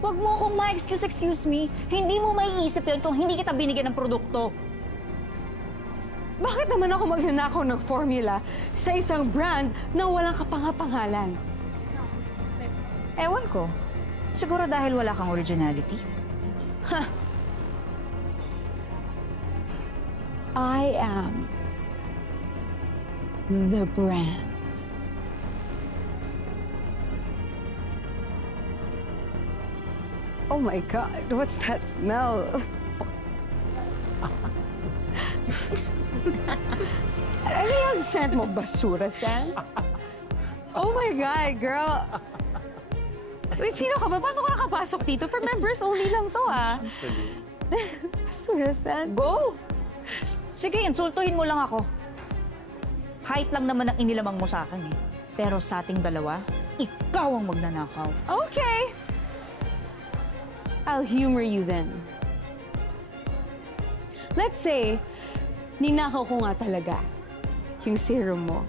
Huwag mo akong ma-excuse me. Hindi mo maiisip yun kung hindi kita binigyan ng produkto. Bakit naman ako magnanakaw ng formula sa isang brand na walang kapangapangalan? Ewan ko. Siguro dahil wala kang originality. Ha! I am the brand. Oh my God, what's that smell? Ano yung scent mo? Basura scent? Oh my God, girl. Wait, sino ka ba? Paano ka nakapasok dito? For members only lang to, ah. Basura scent? Go! Sige, insultuhin mo lang ako. Kahit lang naman ang inilamang mo sa akin, eh. Pero sa ating dalawa, ikaw ang magnanakaw. Okay. I'll humor you then. Let's say, ninakaw ko nga talaga yung serum mo.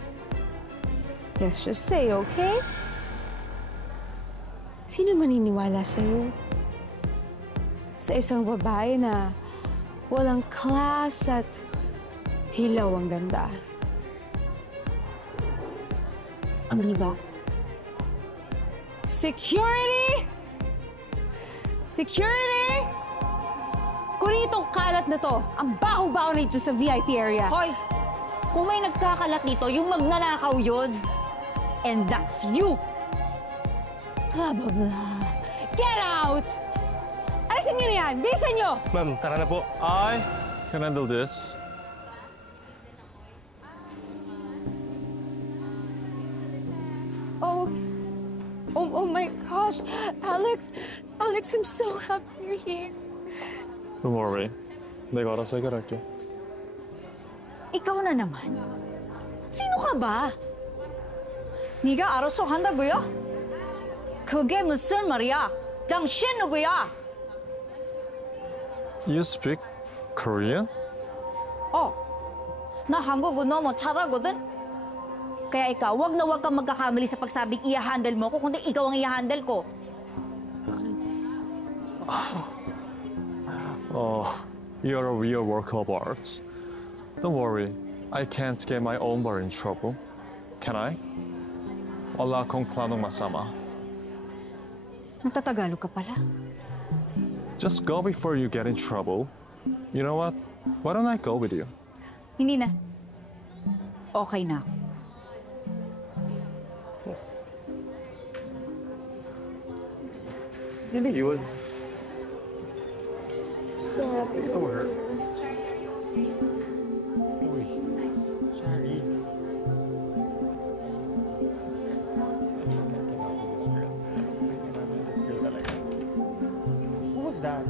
Let's just say, okay? Sino maniniwala sa'yo? Sa isang babae na walang class at hilaw ang ganda. Hindi ba? Security! Security! Kunin itong kalat na to. Ang baho-baho na ito sa VIP area. Hoy! Kung may nagkakalat dito, yung magnanakaw yun. And that's you! Blah, blah, blah. Get out! Alisin niyo na yan! Bilisan niyo! Ma'am, tara na po. I can handle this. Oh, gosh. Alex, I'm so happy you're here. Don't worry. 내가 알아서 해결할게. ikaw na naman. Sino ka ba? 네가 알아서 한다고요? 그게 무슨 말이야? 당신 누구야? You speak Korean? 나 한국어 너무 잘하거든? Kaya ikaw, wag na wag kang magkakamali sa pagsabing i-handle mo ko, kundi ikaw ang i-handle ko. Oh, you're a real work of art. Don't worry, I can't get my own bar in trouble. Can I? Wala akong planong masama. Nagtatagalog ka pala. Just go before you get in trouble. You know what? Why don't I go with you? Hindi na. Okay na ako. Hindi yun. Sorry. Ito her. Uy. Sorry. What was that?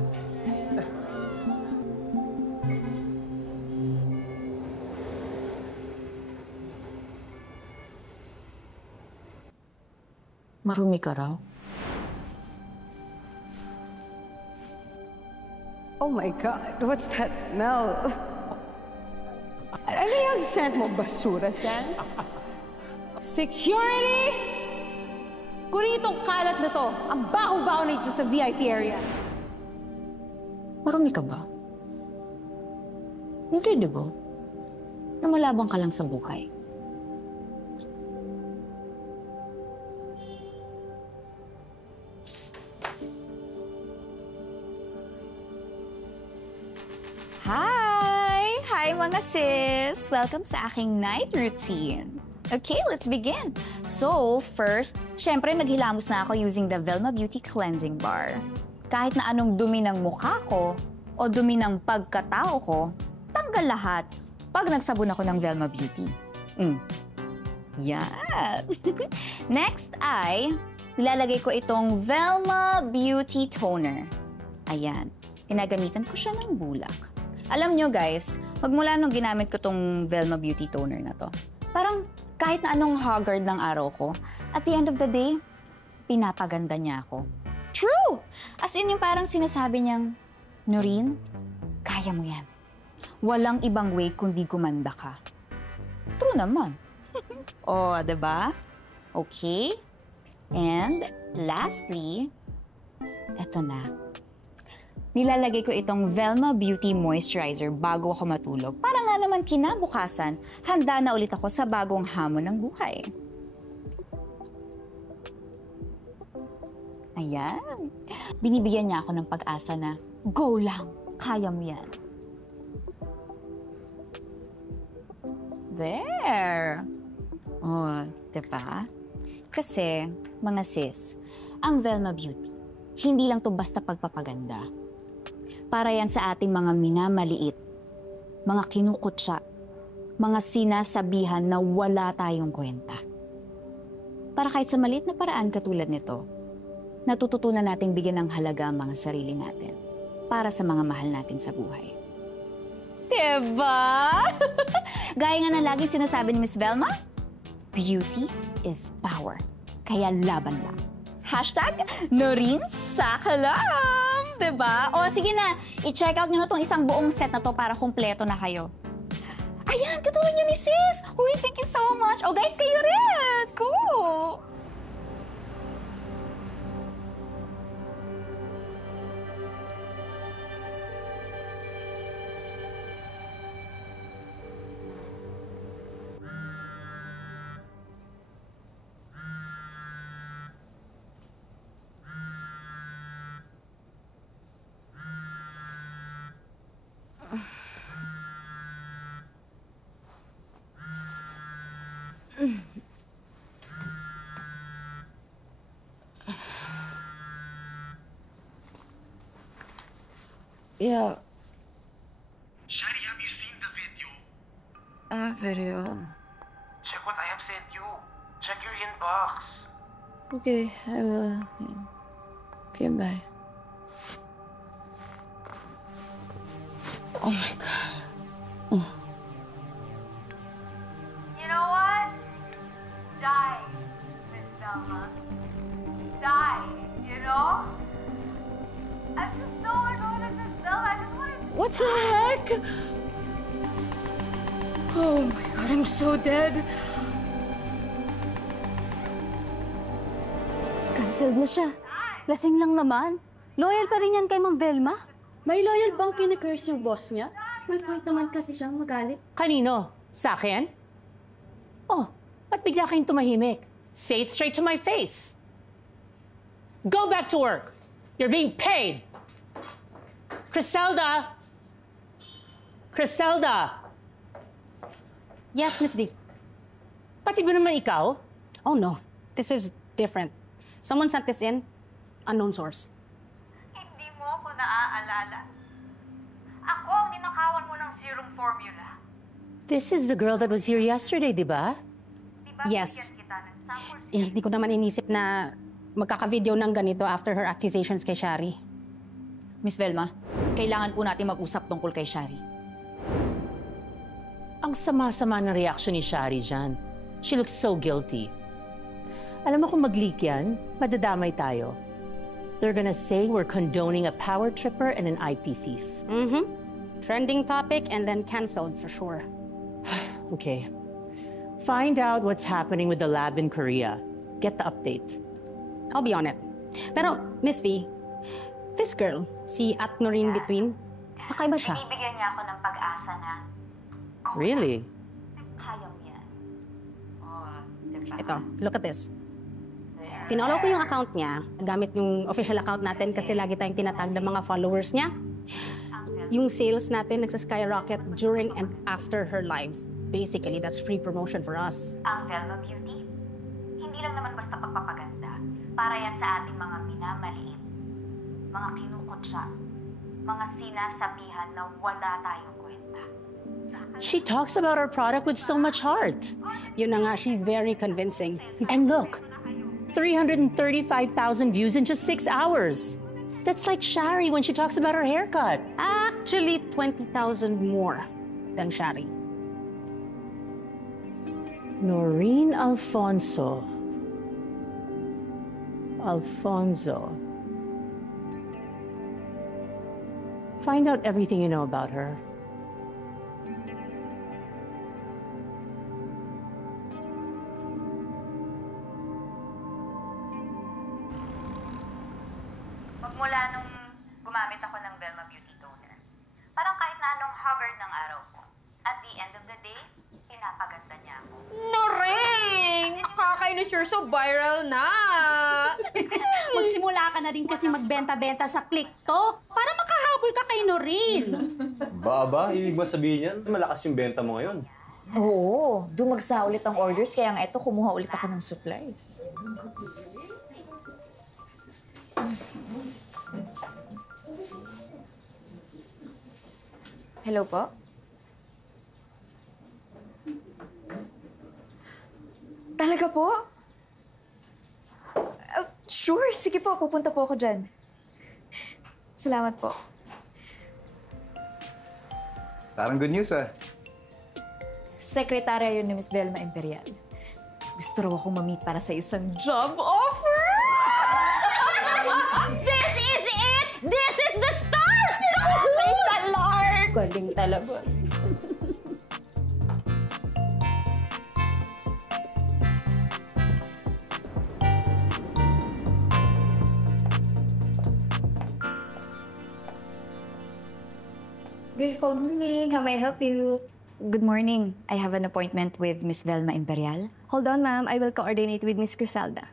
Marumi ka raw? Oh my God, what's that smell? Ano yung scent mo? Basura scent? Security! Kunin itong kalat na to. Ang baho-baho na ito sa VIP area. Marumi ka ba? Hindi, di ba? Namalabang ka lang sa buhay. Hi mga sis! Welcome sa aking night routine. Okay, let's begin. So, first, syempre naghilamos na ako using the Velma Beauty Cleansing Bar. Kahit na anong dumi ng mukha ko o dumi ng pagkatao ko, tanggal lahat pag nagsabon ako ng Velma Beauty. Yan! Next ay, nilalagay ko itong Velma Beauty Toner. Ayan, ginagamitan ko siya ng bulak. Alam nyo guys, magmula nung ginamit ko tong Velma Beauty Toner na to, parang kahit na anong haggard ng araw ko, at the end of the day, pinapaganda niya ako. True! As in yung parang sinasabi niyang, Noreen, kaya mo yan. Walang ibang way kundi gumanda ka. True naman. Oh, diba? Okay. And lastly, eto na. Nilalagay ko itong Velma Beauty Moisturizer bago ako matulog. Para nga naman kinabukasan, handa na ulit ako sa bagong hamon ng buhay. Ayan. Binibigyan niya ako ng pag-asa na, go lang, kaya mo yan. There! Oh, diba? Kasi, mga sis, ang Velma Beauty, hindi lang to basta pagpapaganda. Para yan sa ating mga minamaliit, mga kinukutsa, mga sinasabihan na wala tayong kwenta. Para kahit sa maliit na paraan katulad nito, natututunan nating bigyan ng halaga ang mga sarili natin para sa mga mahal natin sa buhay. Diba? Gaya nga na laging sinasabi ni Miss Velma, beauty is power. Kaya laban lang. Hashtag Noreen Sakalam! Diba? O sige na, i-check out nyo na itong isang buong set na to para kumpleto na kayo. Ayan, katulad nyo ni sis! Uy, thank you so much! O guys, kayo rin! Go! Yeah. Shari, have you seen the video? Video? Check what I have sent you. Check your inbox. Okay, I will. Okay, bye. Oh my God. You know what? Die, Miss Velma. Die, you know? I'm just so annoyed at Miss Velma. I just want to... What the heck? Oh my God, I'm so dead. Cancelled na siya. Lasing lang naman. Loyal pa rin yan kay Ma'am Velma. May loyal bang kinikurse yung boss niya? May point naman kasi siyang magalit. Kanino? Sa akin? Oh, ba't bigla kayong tumahimik? Say it straight to my face. Go back to work. You're being paid. Criselda! Criselda! Yes, Miss V. Pati ba naman ikaw? Oh no, this is different. Someone sent this in, unknown source. Hindi mo ako naaalala. Ako ang ninakawan mo ng serum formula. This is the girl that was here yesterday, di ba? Yes. Hindi ko naman inisip na magkaka-video ng ganito after her accusations kay Shari. Miss Velma, kailangan po natin mag-usap tungkol kay Shari. Ang sama-sama ng reaction ni Shari dyan. She looks so guilty. Alam mo kung mag-leak yan, madadamay tayo. They're gonna say we're condoning a power tripper and an IP thief. Mm-hmm. Trending topic and then canceled for sure. Okay. Find out what's happening with the lab in Korea. Get the update. I'll be on it. Pero, Miss V, this girl, si At Noreen Between, kakaiba siya. Binibigyan niya ako ng pag-asa na Really? kaya mo yan. Oh, diba? Ito, look at this. Finollow ko yung account niya, gamit yung official account natin kasi lagi tayong tinatag ng mga followers niya. Yung sales natin nagsaskyrocket during and after her lives. Basically, that's free promotion for us. Ang Velma Beauty, hindi lang naman basta pagpapaganda. Para yan sa ating mga minamaliit, mga kinukutsa, mga sinasabihan na wala tayong kwenta. She talks about our product with so much heart. Yun na nga, she's very convincing. And look, 335,000 views in just 6 hours. That's like Shari when she talks about her haircut. Actually, 20,000 more than Shari. Noreen Alfonso. Find out everything you know about her. Magmula nung gumamit ako ng Velma Beauty Toner, parang kahit na anong haggard ng araw ko, at the end of the day, pinapaganda niya ako. Noreen! Nakakainis, you're so viral na! Magsimula ka na rin kasi magbenta-benta sa ClickTok para makahabol ka kay Noreen. Ba, ibig ba sabihin yan? Malakas yung benta mo ngayon. Oo, dumagsa ulit ang orders kaya nga eto kumuha ulit ako ng supplies. Hello po? Talaga po? Sure, sige po. Pupunta po ako dyan. Salamat po. Parang good news, ah. Sekretarya yun ni Miss Velma Imperial. Gusto raw akong ma-meet para sa isang job offer! This is it! This is the start! Praise the Lord! Galing talaga. Good morning. How may I help you? Good morning. I have an appointment with Miss Velma Imperial. Hold on, ma'am. I will coordinate with Miss Criselda.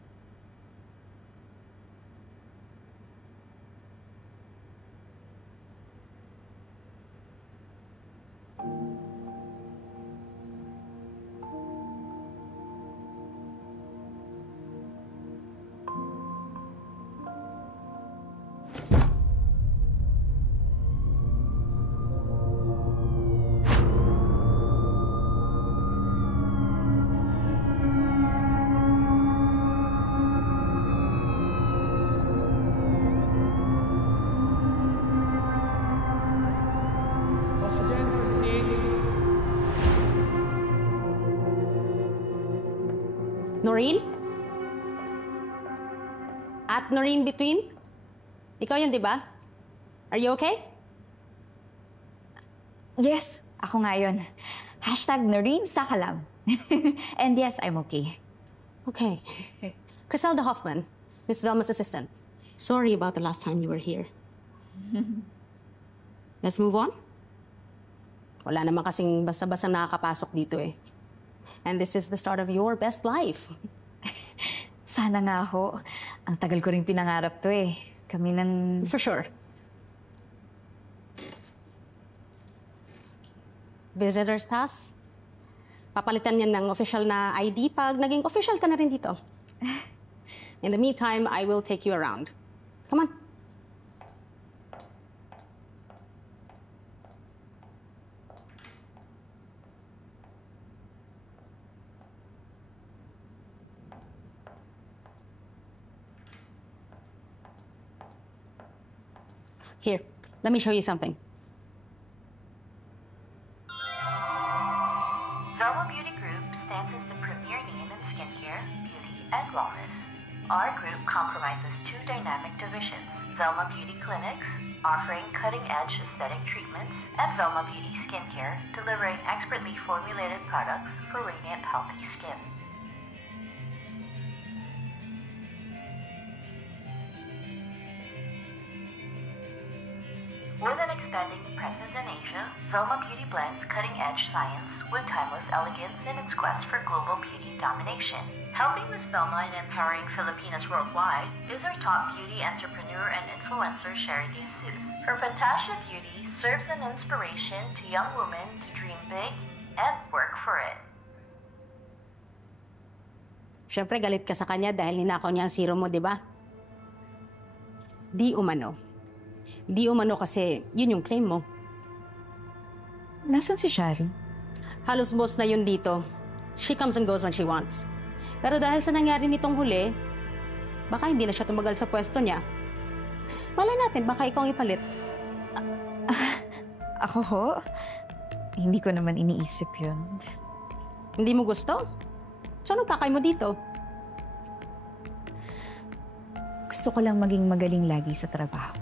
Noreen? At Noreen Between? Ikaw yun, di ba? Are you okay? Yes, ako nga yun. #Noreen Sakalam. And yes, I'm okay. Okay. Criselda Hoffman, Miss Velma's assistant. Sorry about the last time you were here. Let's move on. Wala naman kasing basta-basta nakakapasok dito eh. And this is the start of your best life. Sana nga ho. Ang tagal ko rin pinangarap to eh. Kami ng... For sure. Visitor's pass. Papalitan yan ng official na ID pag naging official ka na rin dito. In the meantime, I will take you around. Come on. Here, let me show you something. Velma Beauty Group stands as the premier name in skincare, beauty, and wellness. Our group compromises two dynamic divisions, Velma Beauty Clinics, offering cutting-edge aesthetic treatments, and Velma Beauty Skincare, delivering expertly formulated products for radiant, healthy skin. With an expanding presence in Asia, Velma Beauty blends cutting-edge science with timeless elegance in its quest for global beauty domination. Helping Miss Velma in empowering Filipinas worldwide is our top beauty entrepreneur and influencer, Sherry De Jesus. Her Fantasia Beauty serves an inspiration to young women to dream big and work for it. Siyempre, galit ka sa kanya dahil ninakaw niya ang serum mo, di ba? Di umano. Di umano kasi yun yung claim mo. Nasaan si Shari? Halos boss na yun dito. She comes and goes when she wants. Pero dahil sa nangyari nitong huli, baka hindi na siya tumagal sa pwesto niya. Malay natin, baka ikaw ang ipalit. Ako ho? Hindi ko naman iniisip yun. Hindi mo gusto? So anong pakay mo dito? Gusto ko lang maging magaling lagi sa trabaho.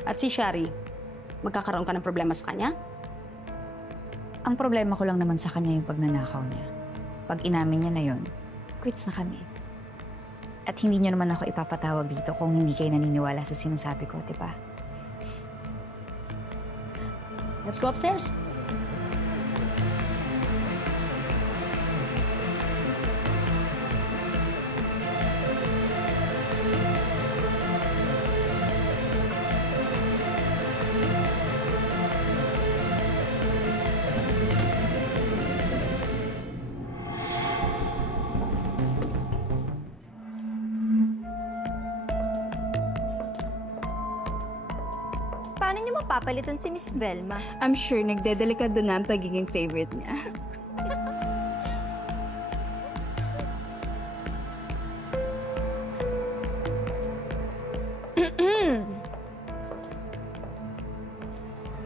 At si Shari, magkakaroon ka ng problema sa kanya? Ang problema ko lang naman sa kanya yung pagnanakaw niya. Pag inamin niya na yun, quits na kami. At hindi niyo naman ako ipapatawag dito kung hindi kayo naniniwala sa sinasabi ko, di ba? Let's go upstairs. Paano niyo mapapalitan si Miss Velma? I'm sure nagdedelikado na ang pagiging favorite niya.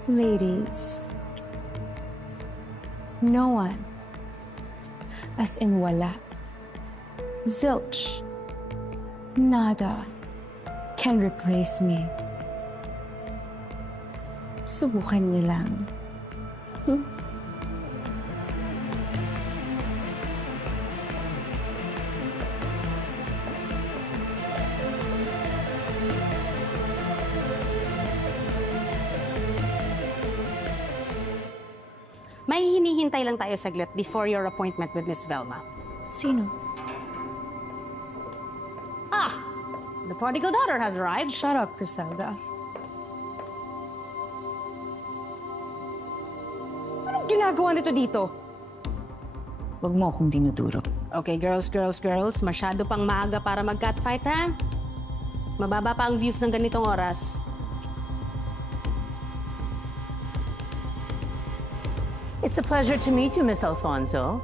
Ladies, no one, as in wala, zilch, nada, can replace me. Subukan niyo lang. May hinihintay lang tayo saglit before your appointment with Miss Velma. Sino? Ah! The prodigal daughter has arrived. Shut up, Criselda. Anong ginagawa nito dito? Huwag mo akong dinuduro. Okay, girls. Masyado pang maaga para mag-catfight, ha? Mababa pa ang views ng ganitong oras. It's a pleasure to meet you, Miss Alfonso.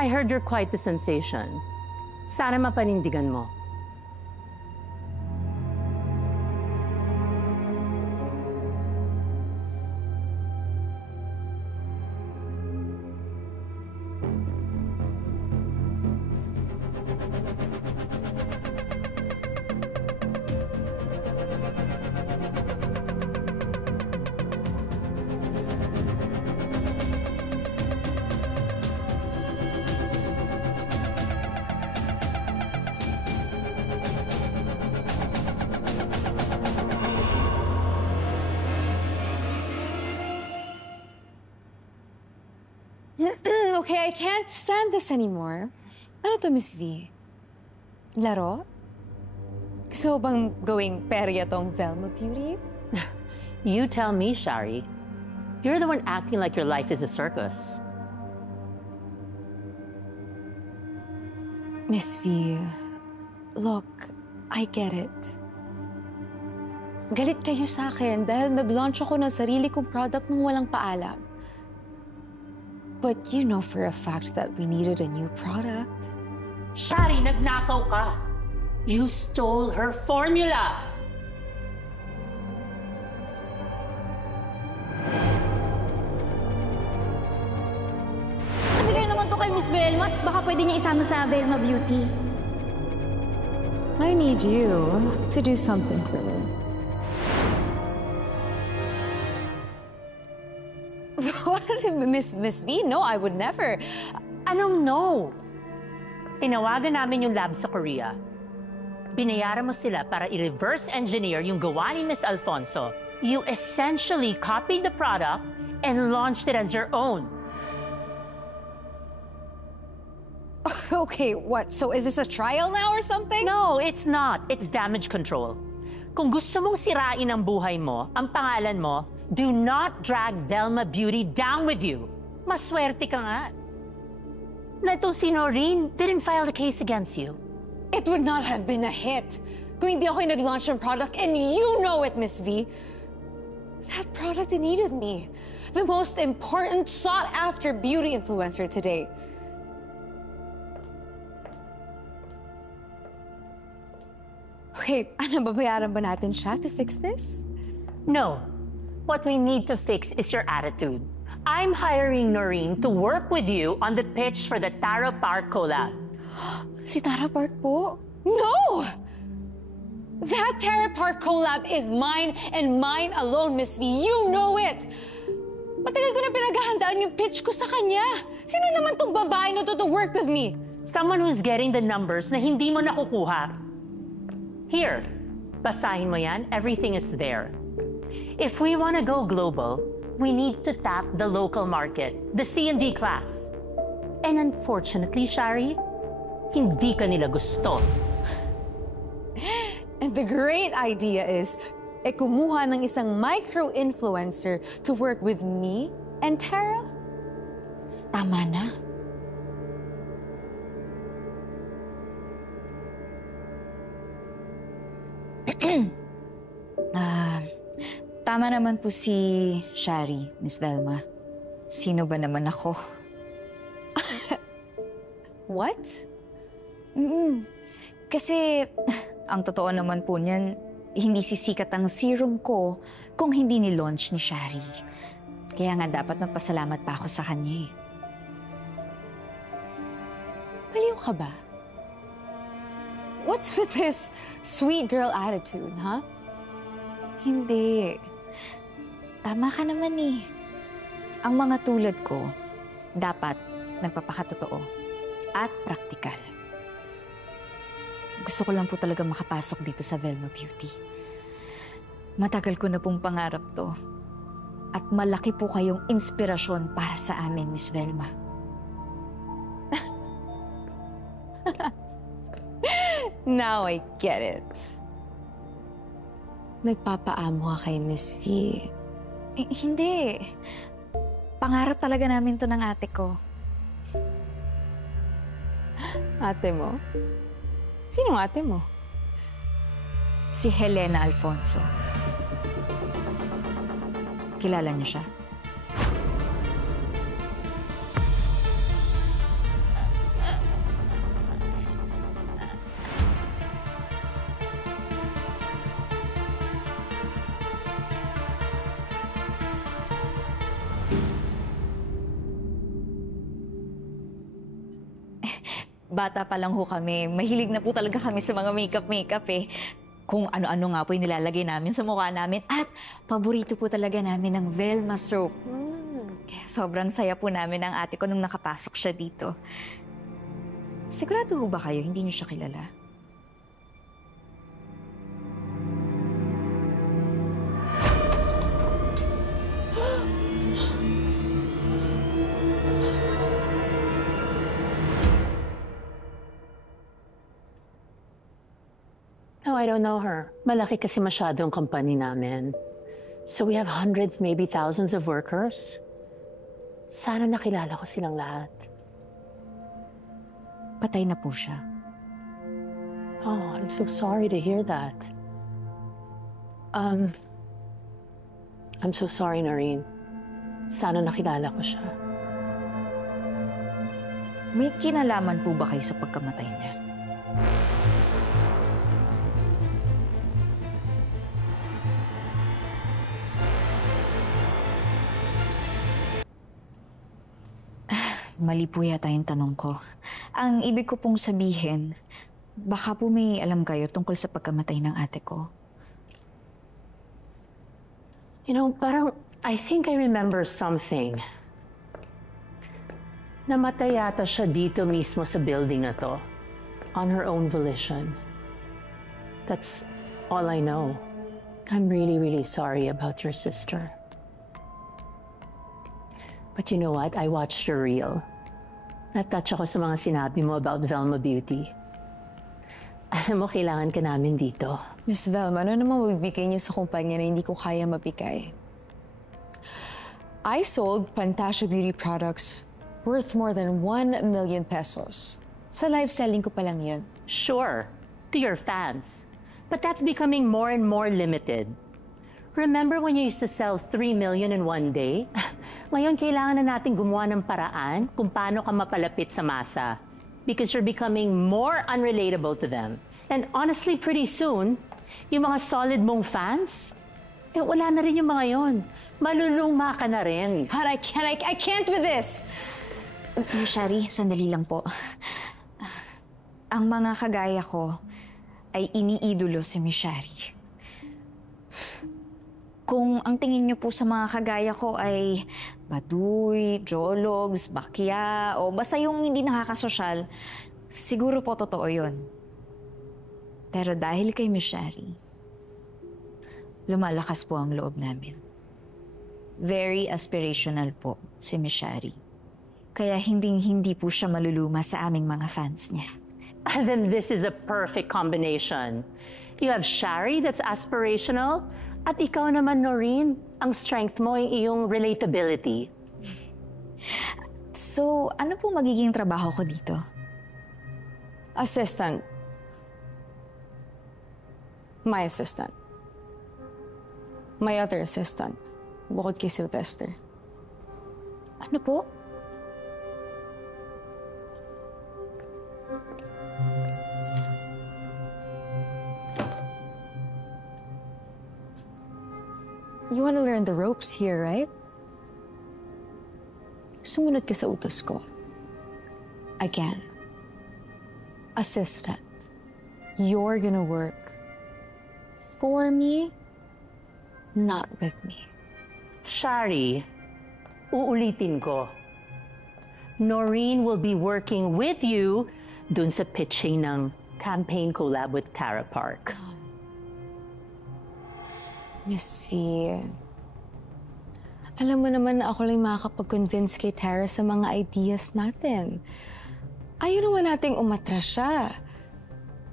I heard you're quite the sensation. Sana mapanindigan mo. Okay, I can't stand this anymore. Ano to, Miss V? Laro? Gusto mo bang gawing perya tong Velma Beauty? You tell me, Shari. You're the one acting like your life is a circus. Miss V, look, I get it. Galit kayo sa akin dahil nag-launch ako ng sarili kong product nang walang paalam. But you know for a fact that we needed a new product. Shari, nagnakaw ka. You stole her formula. Bigay naman to kay Miss Velma. Baka pwede niya isama sa Velma Beauty. I need you to do something for me. What? Miss V? No, I would never. Anong no? Tinawagan namin yung lab sa Korea. Binayaran mo sila para i-reverse engineer yung gawa ni Miss Alfonso. You essentially copied the product and launched it as your own. Okay, what? So is this a trial now or something? No, it's not. It's damage control. Kung gusto mong sirain ang buhay mo, ang pangalan mo, do not drag Velma Beauty down with you. Maswerte ka nga. Na itong si Noreen didn't file the case against you. It would not have been a hit kung hindi ako yung nag-launch ng product, and you know it, Miss V. That product needed me. The most important, sought-after beauty influencer today. Okay, babayaran ba natin siya to fix this? No. What we need to fix is your attitude. I'm hiring Noreen to work with you on the pitch for the Tara Park collab. Si Tara Park po? No! That Tara Park collab is mine and mine alone, Miss V. You know it! Matagal ko na pinaghahandaan yung pitch ko sa kanya. Sino naman tong babae na to work with me? Someone who's getting the numbers na hindi mo nakukuha. Here, basahin mo yan. Everything is there. If we want to go global, we need to tap the local market, the C&D class. And unfortunately, Shari, hindi ka nila gusto. And the great idea is, kumuha ng isang micro-influencer to work with me and Tara. Tama na. Tama naman po si Shari, Miss Velma. Sino ba naman ako? What? Kasi, ang totoo naman po niyan, hindi sisikat ang serum ko kung hindi ni-launch ni Shari. Kaya nga dapat magpasalamat pa ako sa kanya eh. Baliw ka ba? What's with this sweet girl attitude, huh? Hindi. Tama ka naman eh. Ang mga tulad ko, dapat nagpapakatotoo at praktikal. Gusto ko lang po talaga makapasok dito sa Velma Beauty. Matagal ko na pong pangarap to. At malaki po kayong inspirasyon para sa amin, Miss Velma. Now I get it. Nagpapaamo ka kay Miss V. Hindi. Pangarap talaga namin to ng ate ko. Ate mo? Sinong ate mo? Si Helena Alfonso. Kilala niyo siya? Bata pa lang ho kami. Mahilig na po talaga kami sa mga makeup eh. Kung ano-ano nga po yung nilalagay namin sa mukha namin. At paborito po talaga namin ng Velma soap. Kaya sobrang saya po namin ng ate ko nung nakapasok siya dito. Sigurado ho ba kayo hindi niyo siya kilala? No, I don't know her. Malaki kasi masyado ang company namin. So we have hundreds, maybe thousands of workers. Sana nakilala ko silang lahat. Patay na po siya. Oh, I'm so sorry to hear that. I'm so sorry, Noreen. Sana nakilala ko siya. May kinalaman po ba kayo sa pagkamatay niya? Mali po yata yung tanong ko. Ang ibig ko pong sabihin, baka po may alam kayo tungkol sa pagkamatay ng ate ko. You know, parang I think I remember something. Namatay yata siya dito mismo sa building na to. On her own volition. That's all I know. I'm really, really sorry about your sister. But you know what? I watched your reel. Natouch ako sa mga sinabi mo about Velma Beauty. Alam mo, kailangan ka namin dito. Miss Velma, ano naman mabibigay niyo sa kumpanya na hindi ko kaya mabigay? I sold Pantasya Beauty products worth more than 1 million pesos. Sa live selling ko pa lang yun. Sure, to your fans. But that's becoming more and more limited. Remember when you used to sell 3 million in one day? Ngayon, kailangan na natin gumawa ng paraan kung paano ka mapalapit sa masa. Because you're becoming more unrelatable to them. And honestly, pretty soon, yung mga solid mong fans, wala na rin yung mga yon. Maluluma ka na rin. But I can't with this! Miss Shari, sandali lang po. Ang mga kagaya ko ay iniidolo si Miss Shari. Kung ang tingin niyo po sa mga kagaya ko ay baduy, jologs, bakya, o basta yung hindi nakakasosyal, siguro po totoo yun. Pero dahil kay Miss Shari, lumalakas po ang loob namin. Very aspirational po si Miss Shari. Kaya hindi po siya maluluma sa aming mga fans niya. Then this is a perfect combination. You have Shari that's aspirational, at ikaw naman, Noreen, ang strength mo ay iyong relatability. So, ano po magiging trabaho ko dito? Assistant. My assistant. My other assistant. Bukod kay Sylvester. Ano po? You want to learn the ropes here, right? Sumunod ka sa utos ko. Again. Assistant. You're gonna work for me, not with me. Shari, uulitin ko. Noreen will be working with you dun sa pitching ng campaign collab with Tara Park. Miss V, alam mo naman na ako lang makakapag-convince kay Tara sa mga ideas natin. Ayaw naman nating umatras siya.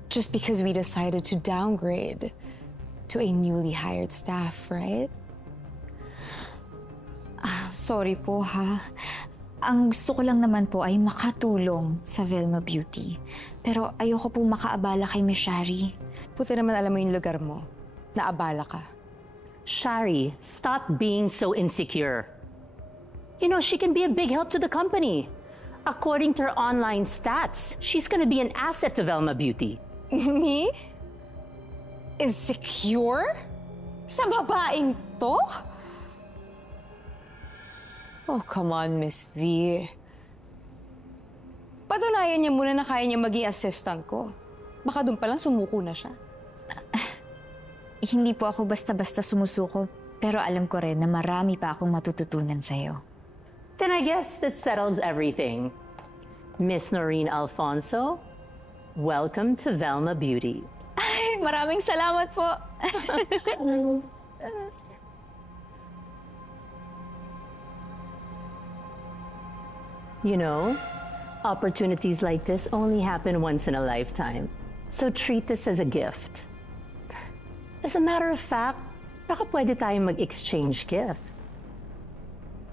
Just because we decided to downgrade to a newly hired staff, right? Sorry po ha. Ang gusto ko lang naman po ay makatulong sa Velma Beauty. Pero ayoko po makaabala kay Miss Shari. Puti naman alam mo yung lugar mo. Naabala ka. Shari, stop being so insecure. You know, she can be a big help to the company. According to her online stats, she's gonna be an asset to Velma Beauty. Me? Insecure? Sa babaeng to? Oh, come on, Miss V. Patunayan niya muna na kaya niya maging assistant ko. Baka doon palang sumuko na siya. Hindi po ako basta-basta sumusuko, pero alam ko rin na marami pa akong matututunan sa'yo. Then I guess that settles everything. Miss Noreen Alfonso, welcome to Velma Beauty. Ay, maraming salamat po. You know, opportunities like this only happen once in a lifetime. So treat this as a gift. As a matter of fact, baka pwede tayong mag-exchange gift.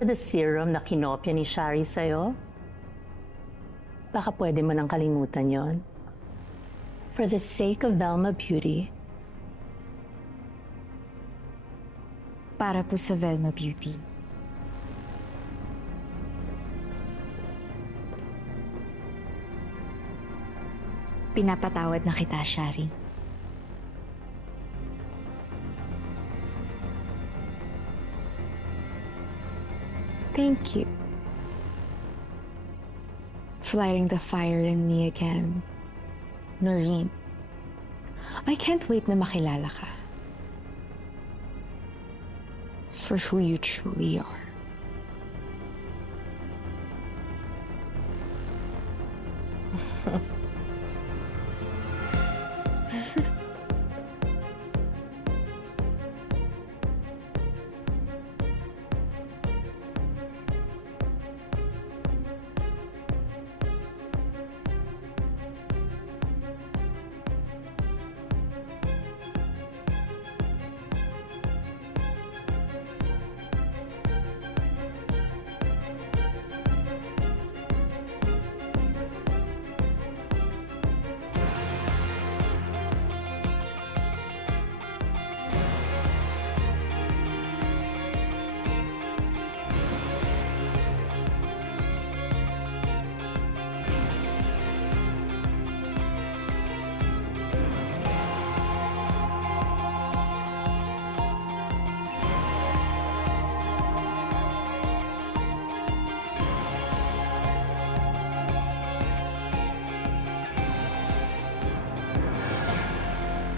The serum na kinopya ni Shari sa'yo, baka pwede mo nang kalimutan yon. For the sake of Velma Beauty. Para po sa Velma Beauty. Pinapatawad na kita, Shari. Thank you for lighting the fire in me again, Noreen. I can't wait na makilala ka for who you truly are.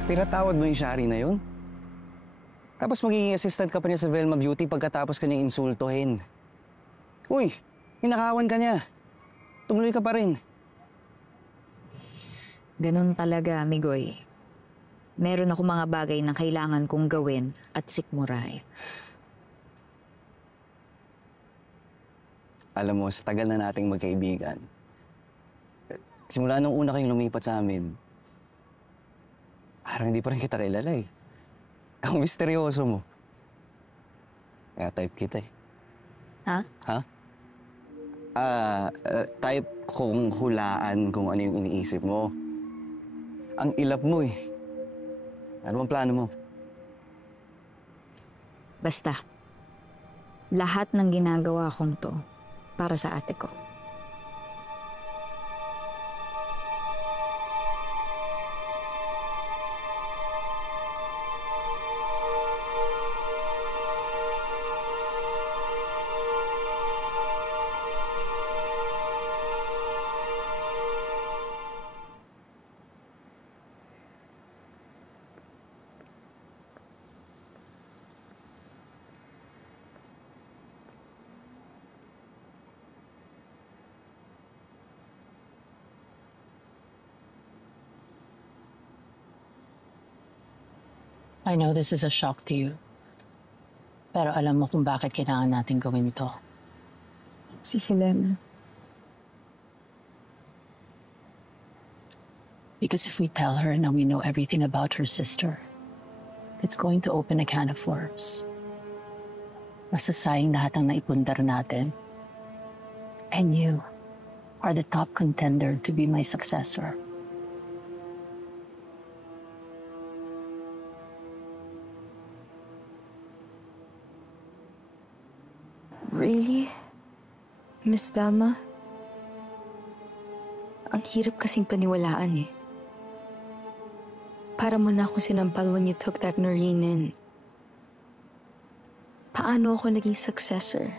Pinatawad mo yung Shari na yun? Tapos magiging assistant ka pa niya sa Velma Beauty pagkatapos ka niya insultuhin. Uy, hinakawan ka niya. Tumuloy ka pa rin. Ganun talaga, Migoy. Meron ako mga bagay na kailangan kong gawin at sikmuray. Alam mo, sa tagal na nating magkaibigan, simula nung una kayong lumipat sa amin, parang hindi pa rin kita kilala eh. Ang misteryoso mo. Kaya type kita eh. Ha? Ha? Type kong hulaan kung ano yung iniisip mo. Ang ilap mo eh. Ano bang plano mo? Basta, lahat ng ginagawa kong to para sa ate ko. I know this is a shock to you. Pero alam mo kung bakit kailangan natin gawin ito. Si Helena. Because if we tell her na we know everything about her sister, it's going to open a can of worms. Masasayang lahat ang naipundar natin. And you are the top contender to be my successor. Really? Miss Velma? Ang hirap kasing paniwalaan eh. Para mo na ako sinampal when you took that Noreen in. Paano ako naging successor?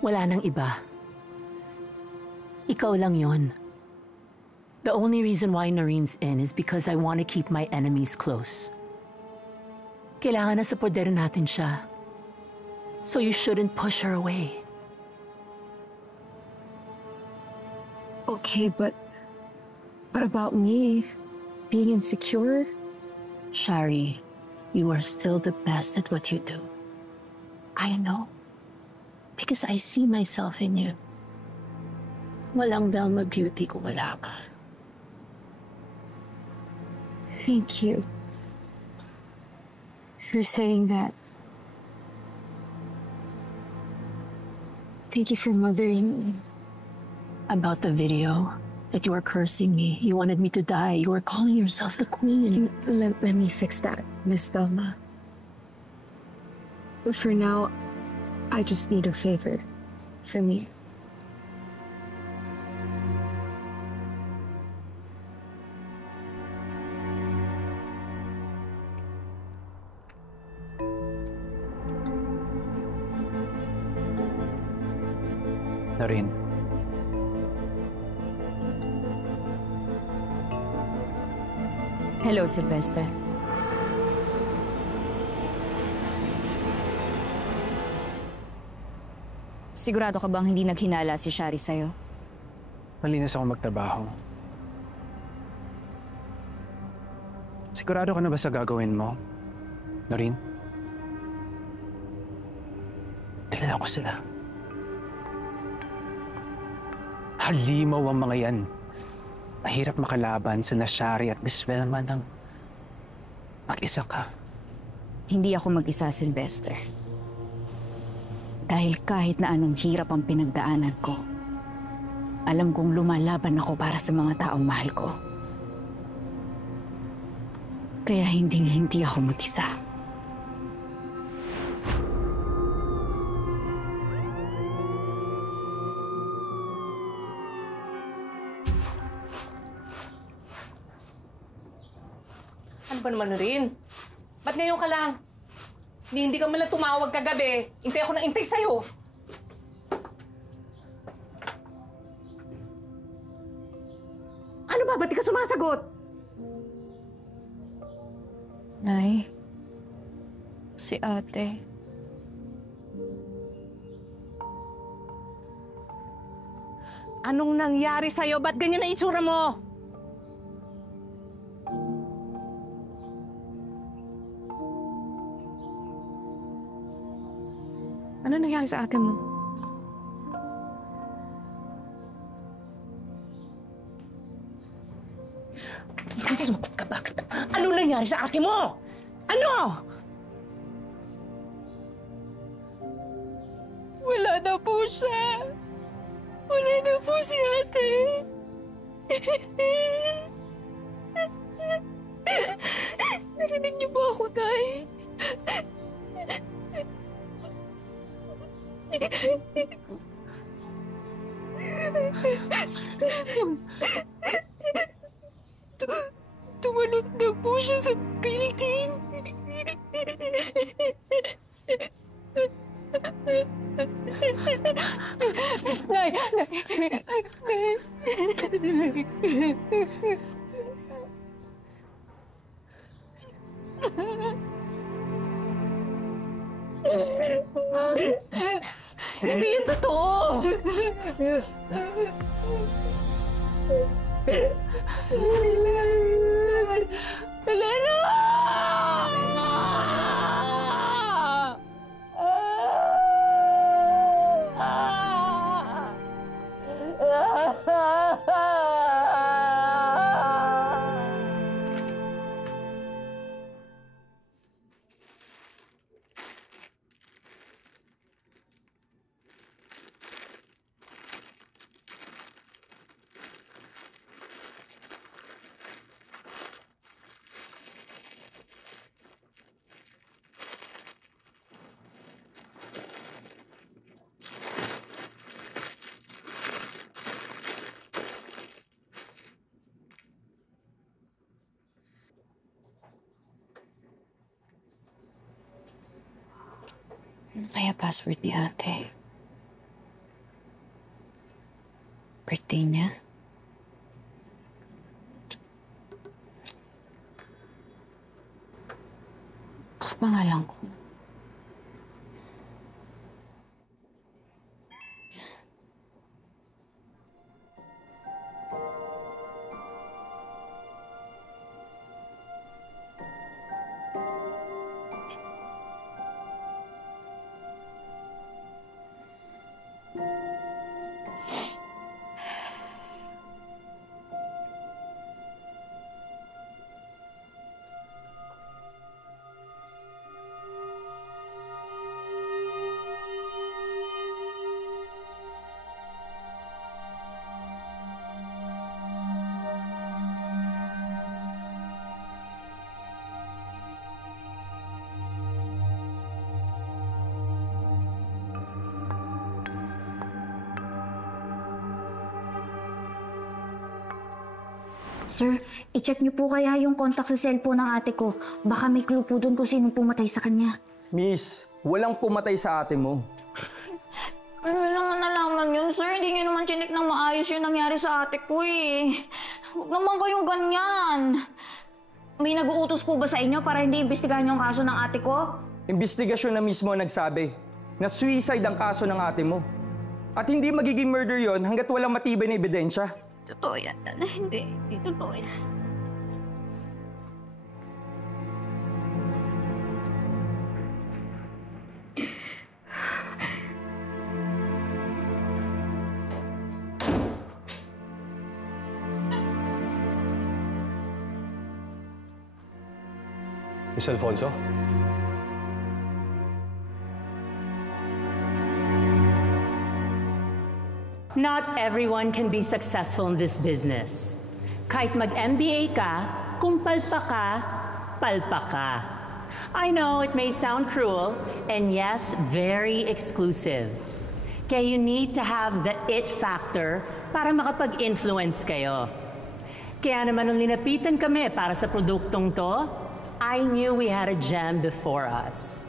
Wala nang iba. Ikaw lang yon. The only reason why Noreen's in is because I want to keep my enemies close. Kailangan na sa poder natin siya. So you shouldn't push her away. Okay, but about me being insecure? Shari, you are still the best at what you do. I know. Because I see myself in you. Walang Velma Beauty kung wala ka. Thank you for saying that. Thank you for mothering me. About the video that you were cursing me. You wanted me to die. You were calling yourself the queen. Let me fix that, Miss Velma. But for now, I just need a favor from you. Noreen. Hello, Sylvester. Sigurado ka bang hindi naghinala si Shari sa'yo? Malinis ako magtrabaho. Sigurado ka na ba sa gagawin mo, Noreen? Kilala ko sila. Halimaw ang mga yan. Mahirap makalaban sa Shari at Miss Velma nang mag-isa ka. Hindi ako mag-isa, Sylvester. Dahil kahit na anong hirap ang pinagdaanan ko, alam kong lumalaban ako para sa mga taong mahal ko. Kaya hindi ako mag-isa. Ano ba naman rin? Ba't ngayon ka lang? Hindi ka malang tumawag kagabi. Intay ako ng intay sa'yo. Ano ba? Ba't di ka sumasagot? Nay, si ate. Anong nangyari sa'yo? Ba't ganyan na itsura mo? Ano nangyari sa ate mo? Sumagot ka ba? Ano nangyari sa ate mo? Ano? Wala na po siya. Wala na po si ate. Narinig niyo ba ako, Nay? Tumalot na po siya sa building. Nay! Hindi yung totoo! Elena! Ano kaya password ni ate? Birthday niya? Baka pangalan ko. Sir, i-check niyo po kaya yung contact sa cellphone ng ate ko. Baka may clue po doon kung sinong pumatay sa kanya. Miss, walang pumatay sa ate mo. Ano naman nalaman yun, sir? Hindi niyo naman chinik ng maayos yung nangyari sa ate ko eh. Huwag naman kayong ganyan. May nag-uutos po ba sa inyo para hindi imbestigahan yung kaso ng ate ko? Investigasyon na mismo nagsabi na suicide ang kaso ng ate mo. At hindi magiging murder yon hanggat walang matibay na ebidensya. Totoo yan. Hindi totoo yan. Miss Alfonso? Not everyone can be successful in this business. Kahit mag-MBA ka, kung palpa ka, palpa ka. I know it may sound cruel, and yes, very exclusive. Kaya you need to have the it factor para makapag-influence kayo. Kaya naman nung linapitan kami para sa produktong to, I knew we had a gem before us.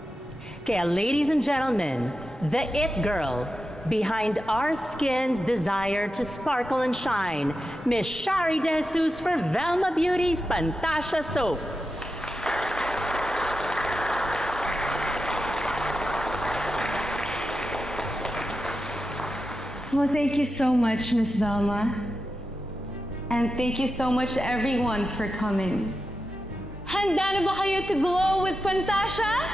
Kaya ladies and gentlemen, the it girl behind our skin's desire to sparkle and shine, Miss Shari De Jesus for Velma Beauty's Pantasya Soap. Well, thank you so much, Miss Velma. And thank you so much, everyone, for coming. Handa na ba kayo to glow with Pantasya?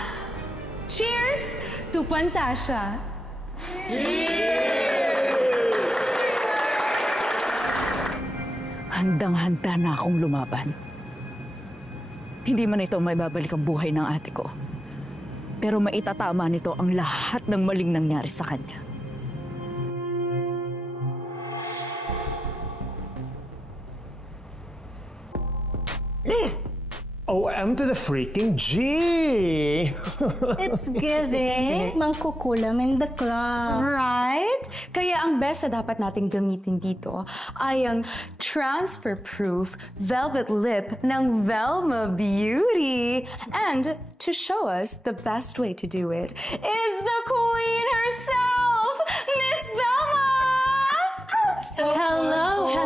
Cheers to Pantasya! Handang-handa na akong lumaban. Hindi man ito may babalik ang buhay ng ate ko. Pero maitatama nito ang lahat ng maling nangyari sa kanya. OM to the freaking G! It's giving mangkukulam in the club. Right? Kaya ang best na dapat nating gamitin dito ay ang transfer-proof velvet lip ng Velma Beauty. And to show us the best way to do it is the queen herself, Miss Velma! Hello.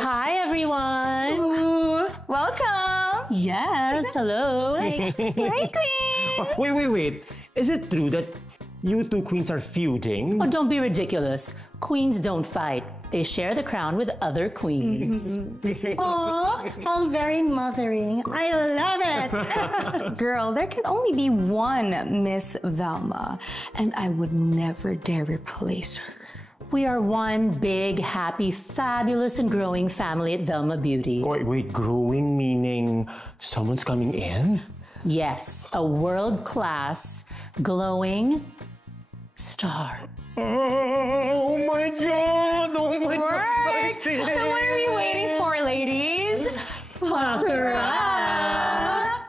Hi, everyone. Welcome. Yes, hello. Hi, Queen. Wait. Is it true that you two queens are feuding? Oh, don't be ridiculous. Queens don't fight. They share the crown with other queens. Oh, how very mothering. I love it. Girl, there can only be one Miss Velma, and I would never dare replace her. We are one big, happy, fabulous, and growing family at Velma Beauty. Wait, growing meaning someone's coming in? Yes, a world-class, glowing star. Oh my God! Oh my God! So what are we waiting for, ladies? Pop her up!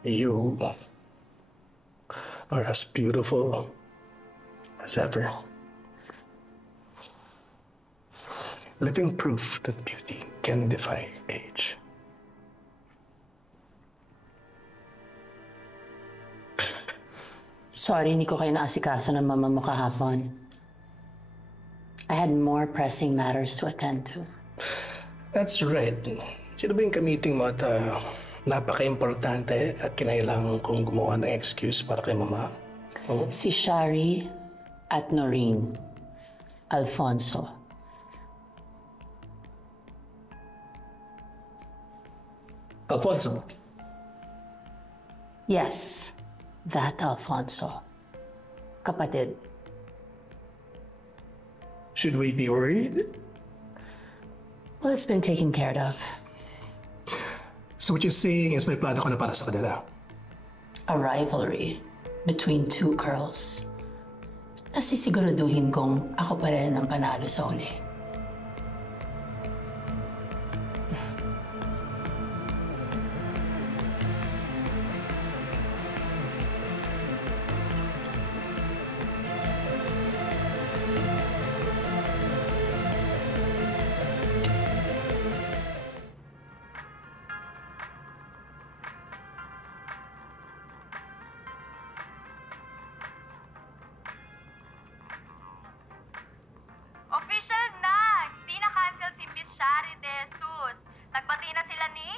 You are as beautiful as ever. Living proof that beauty can defy age. Sorry, hindi ko kayo naasikaso ng mama mo kahapon. I had more pressing matters to attend to. That's right. Sino ba yung ka-meeting mo at napaka-importante at kinailangan kong gumawa ng excuse para kay mama? Oh? Si Shari at Noreen. Alfonso. Alfonso? Yes, that Alfonso. Kapatid. Should we be worried? Well, it's been taken care of. So what you're saying is may plano ko na para sa kanila? A rivalry between two girls. Nasisiguraduhin kong ako pa rin ang panalo sa uli. Official na! Hindi na-cancel si Miss Shari De Jesus. Nagbati na sila ni?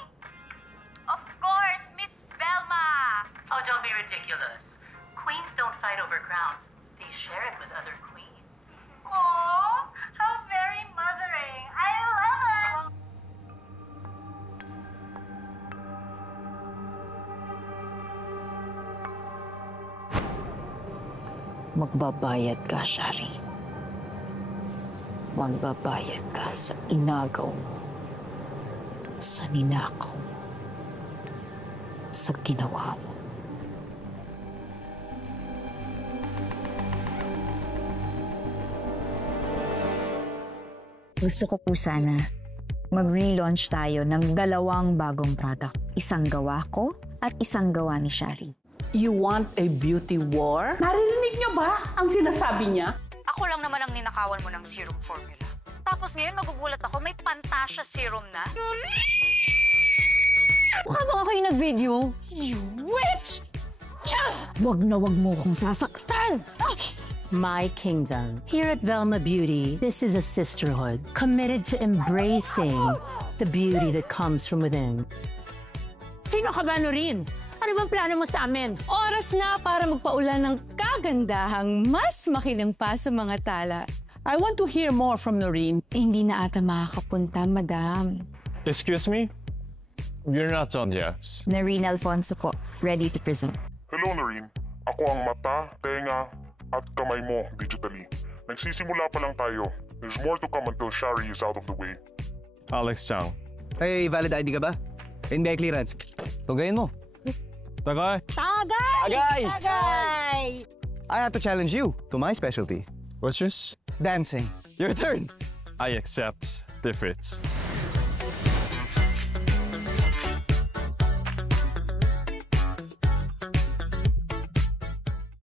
Of course, Miss Velma! Oh, don't be ridiculous. Queens don't fight over crowns. They share it with other queens. Oh, how very mothering. I love it! Magbabayad ka, Shari. Magbabayad ka sa inagaw mo, sa ninakaw mo, sa ginawa mo. Gusto ko po sana mag-relaunch tayo ng 2 bagong product. Isang gawa ko at isang gawa ni Shari. You want a beauty war? Narinig niyo ba ang sinasabi niya? Ako lang naman ang ninakawan mo ng serum formula. Tapos ngayon magugulat ako, may Pantasya serum na. Mukha ba kayo nag-video? You witch! Wag na wag mo kong sasaktan! My kingdom. Here at Velma Beauty, this is a sisterhood committed to embracing the beauty that comes from within. Sino ka ba, Noreen? Ano bang plano mo sa amin? Oras na para magpaulan ng kagandahang mas makilang pa sa mga tala. I want to hear more from Noreen. Hindi na ata makakapunta, madam. Excuse me? You're not done yet. Noreen Alfonso po, ready to present. Hello, Noreen. Ako ang mata, tenga, at kamay mo digitally. Nagsisimula pa lang tayo. There's more to come until Shari is out of the way. Alex Chang. Hey, valid ID ka ba? Hindi clearance. Tugayin mo. Tagay! Tagay! Tagay! Tagay! I have to challenge you to my specialty. What's yours? Dancing. Your turn. I accept defeat.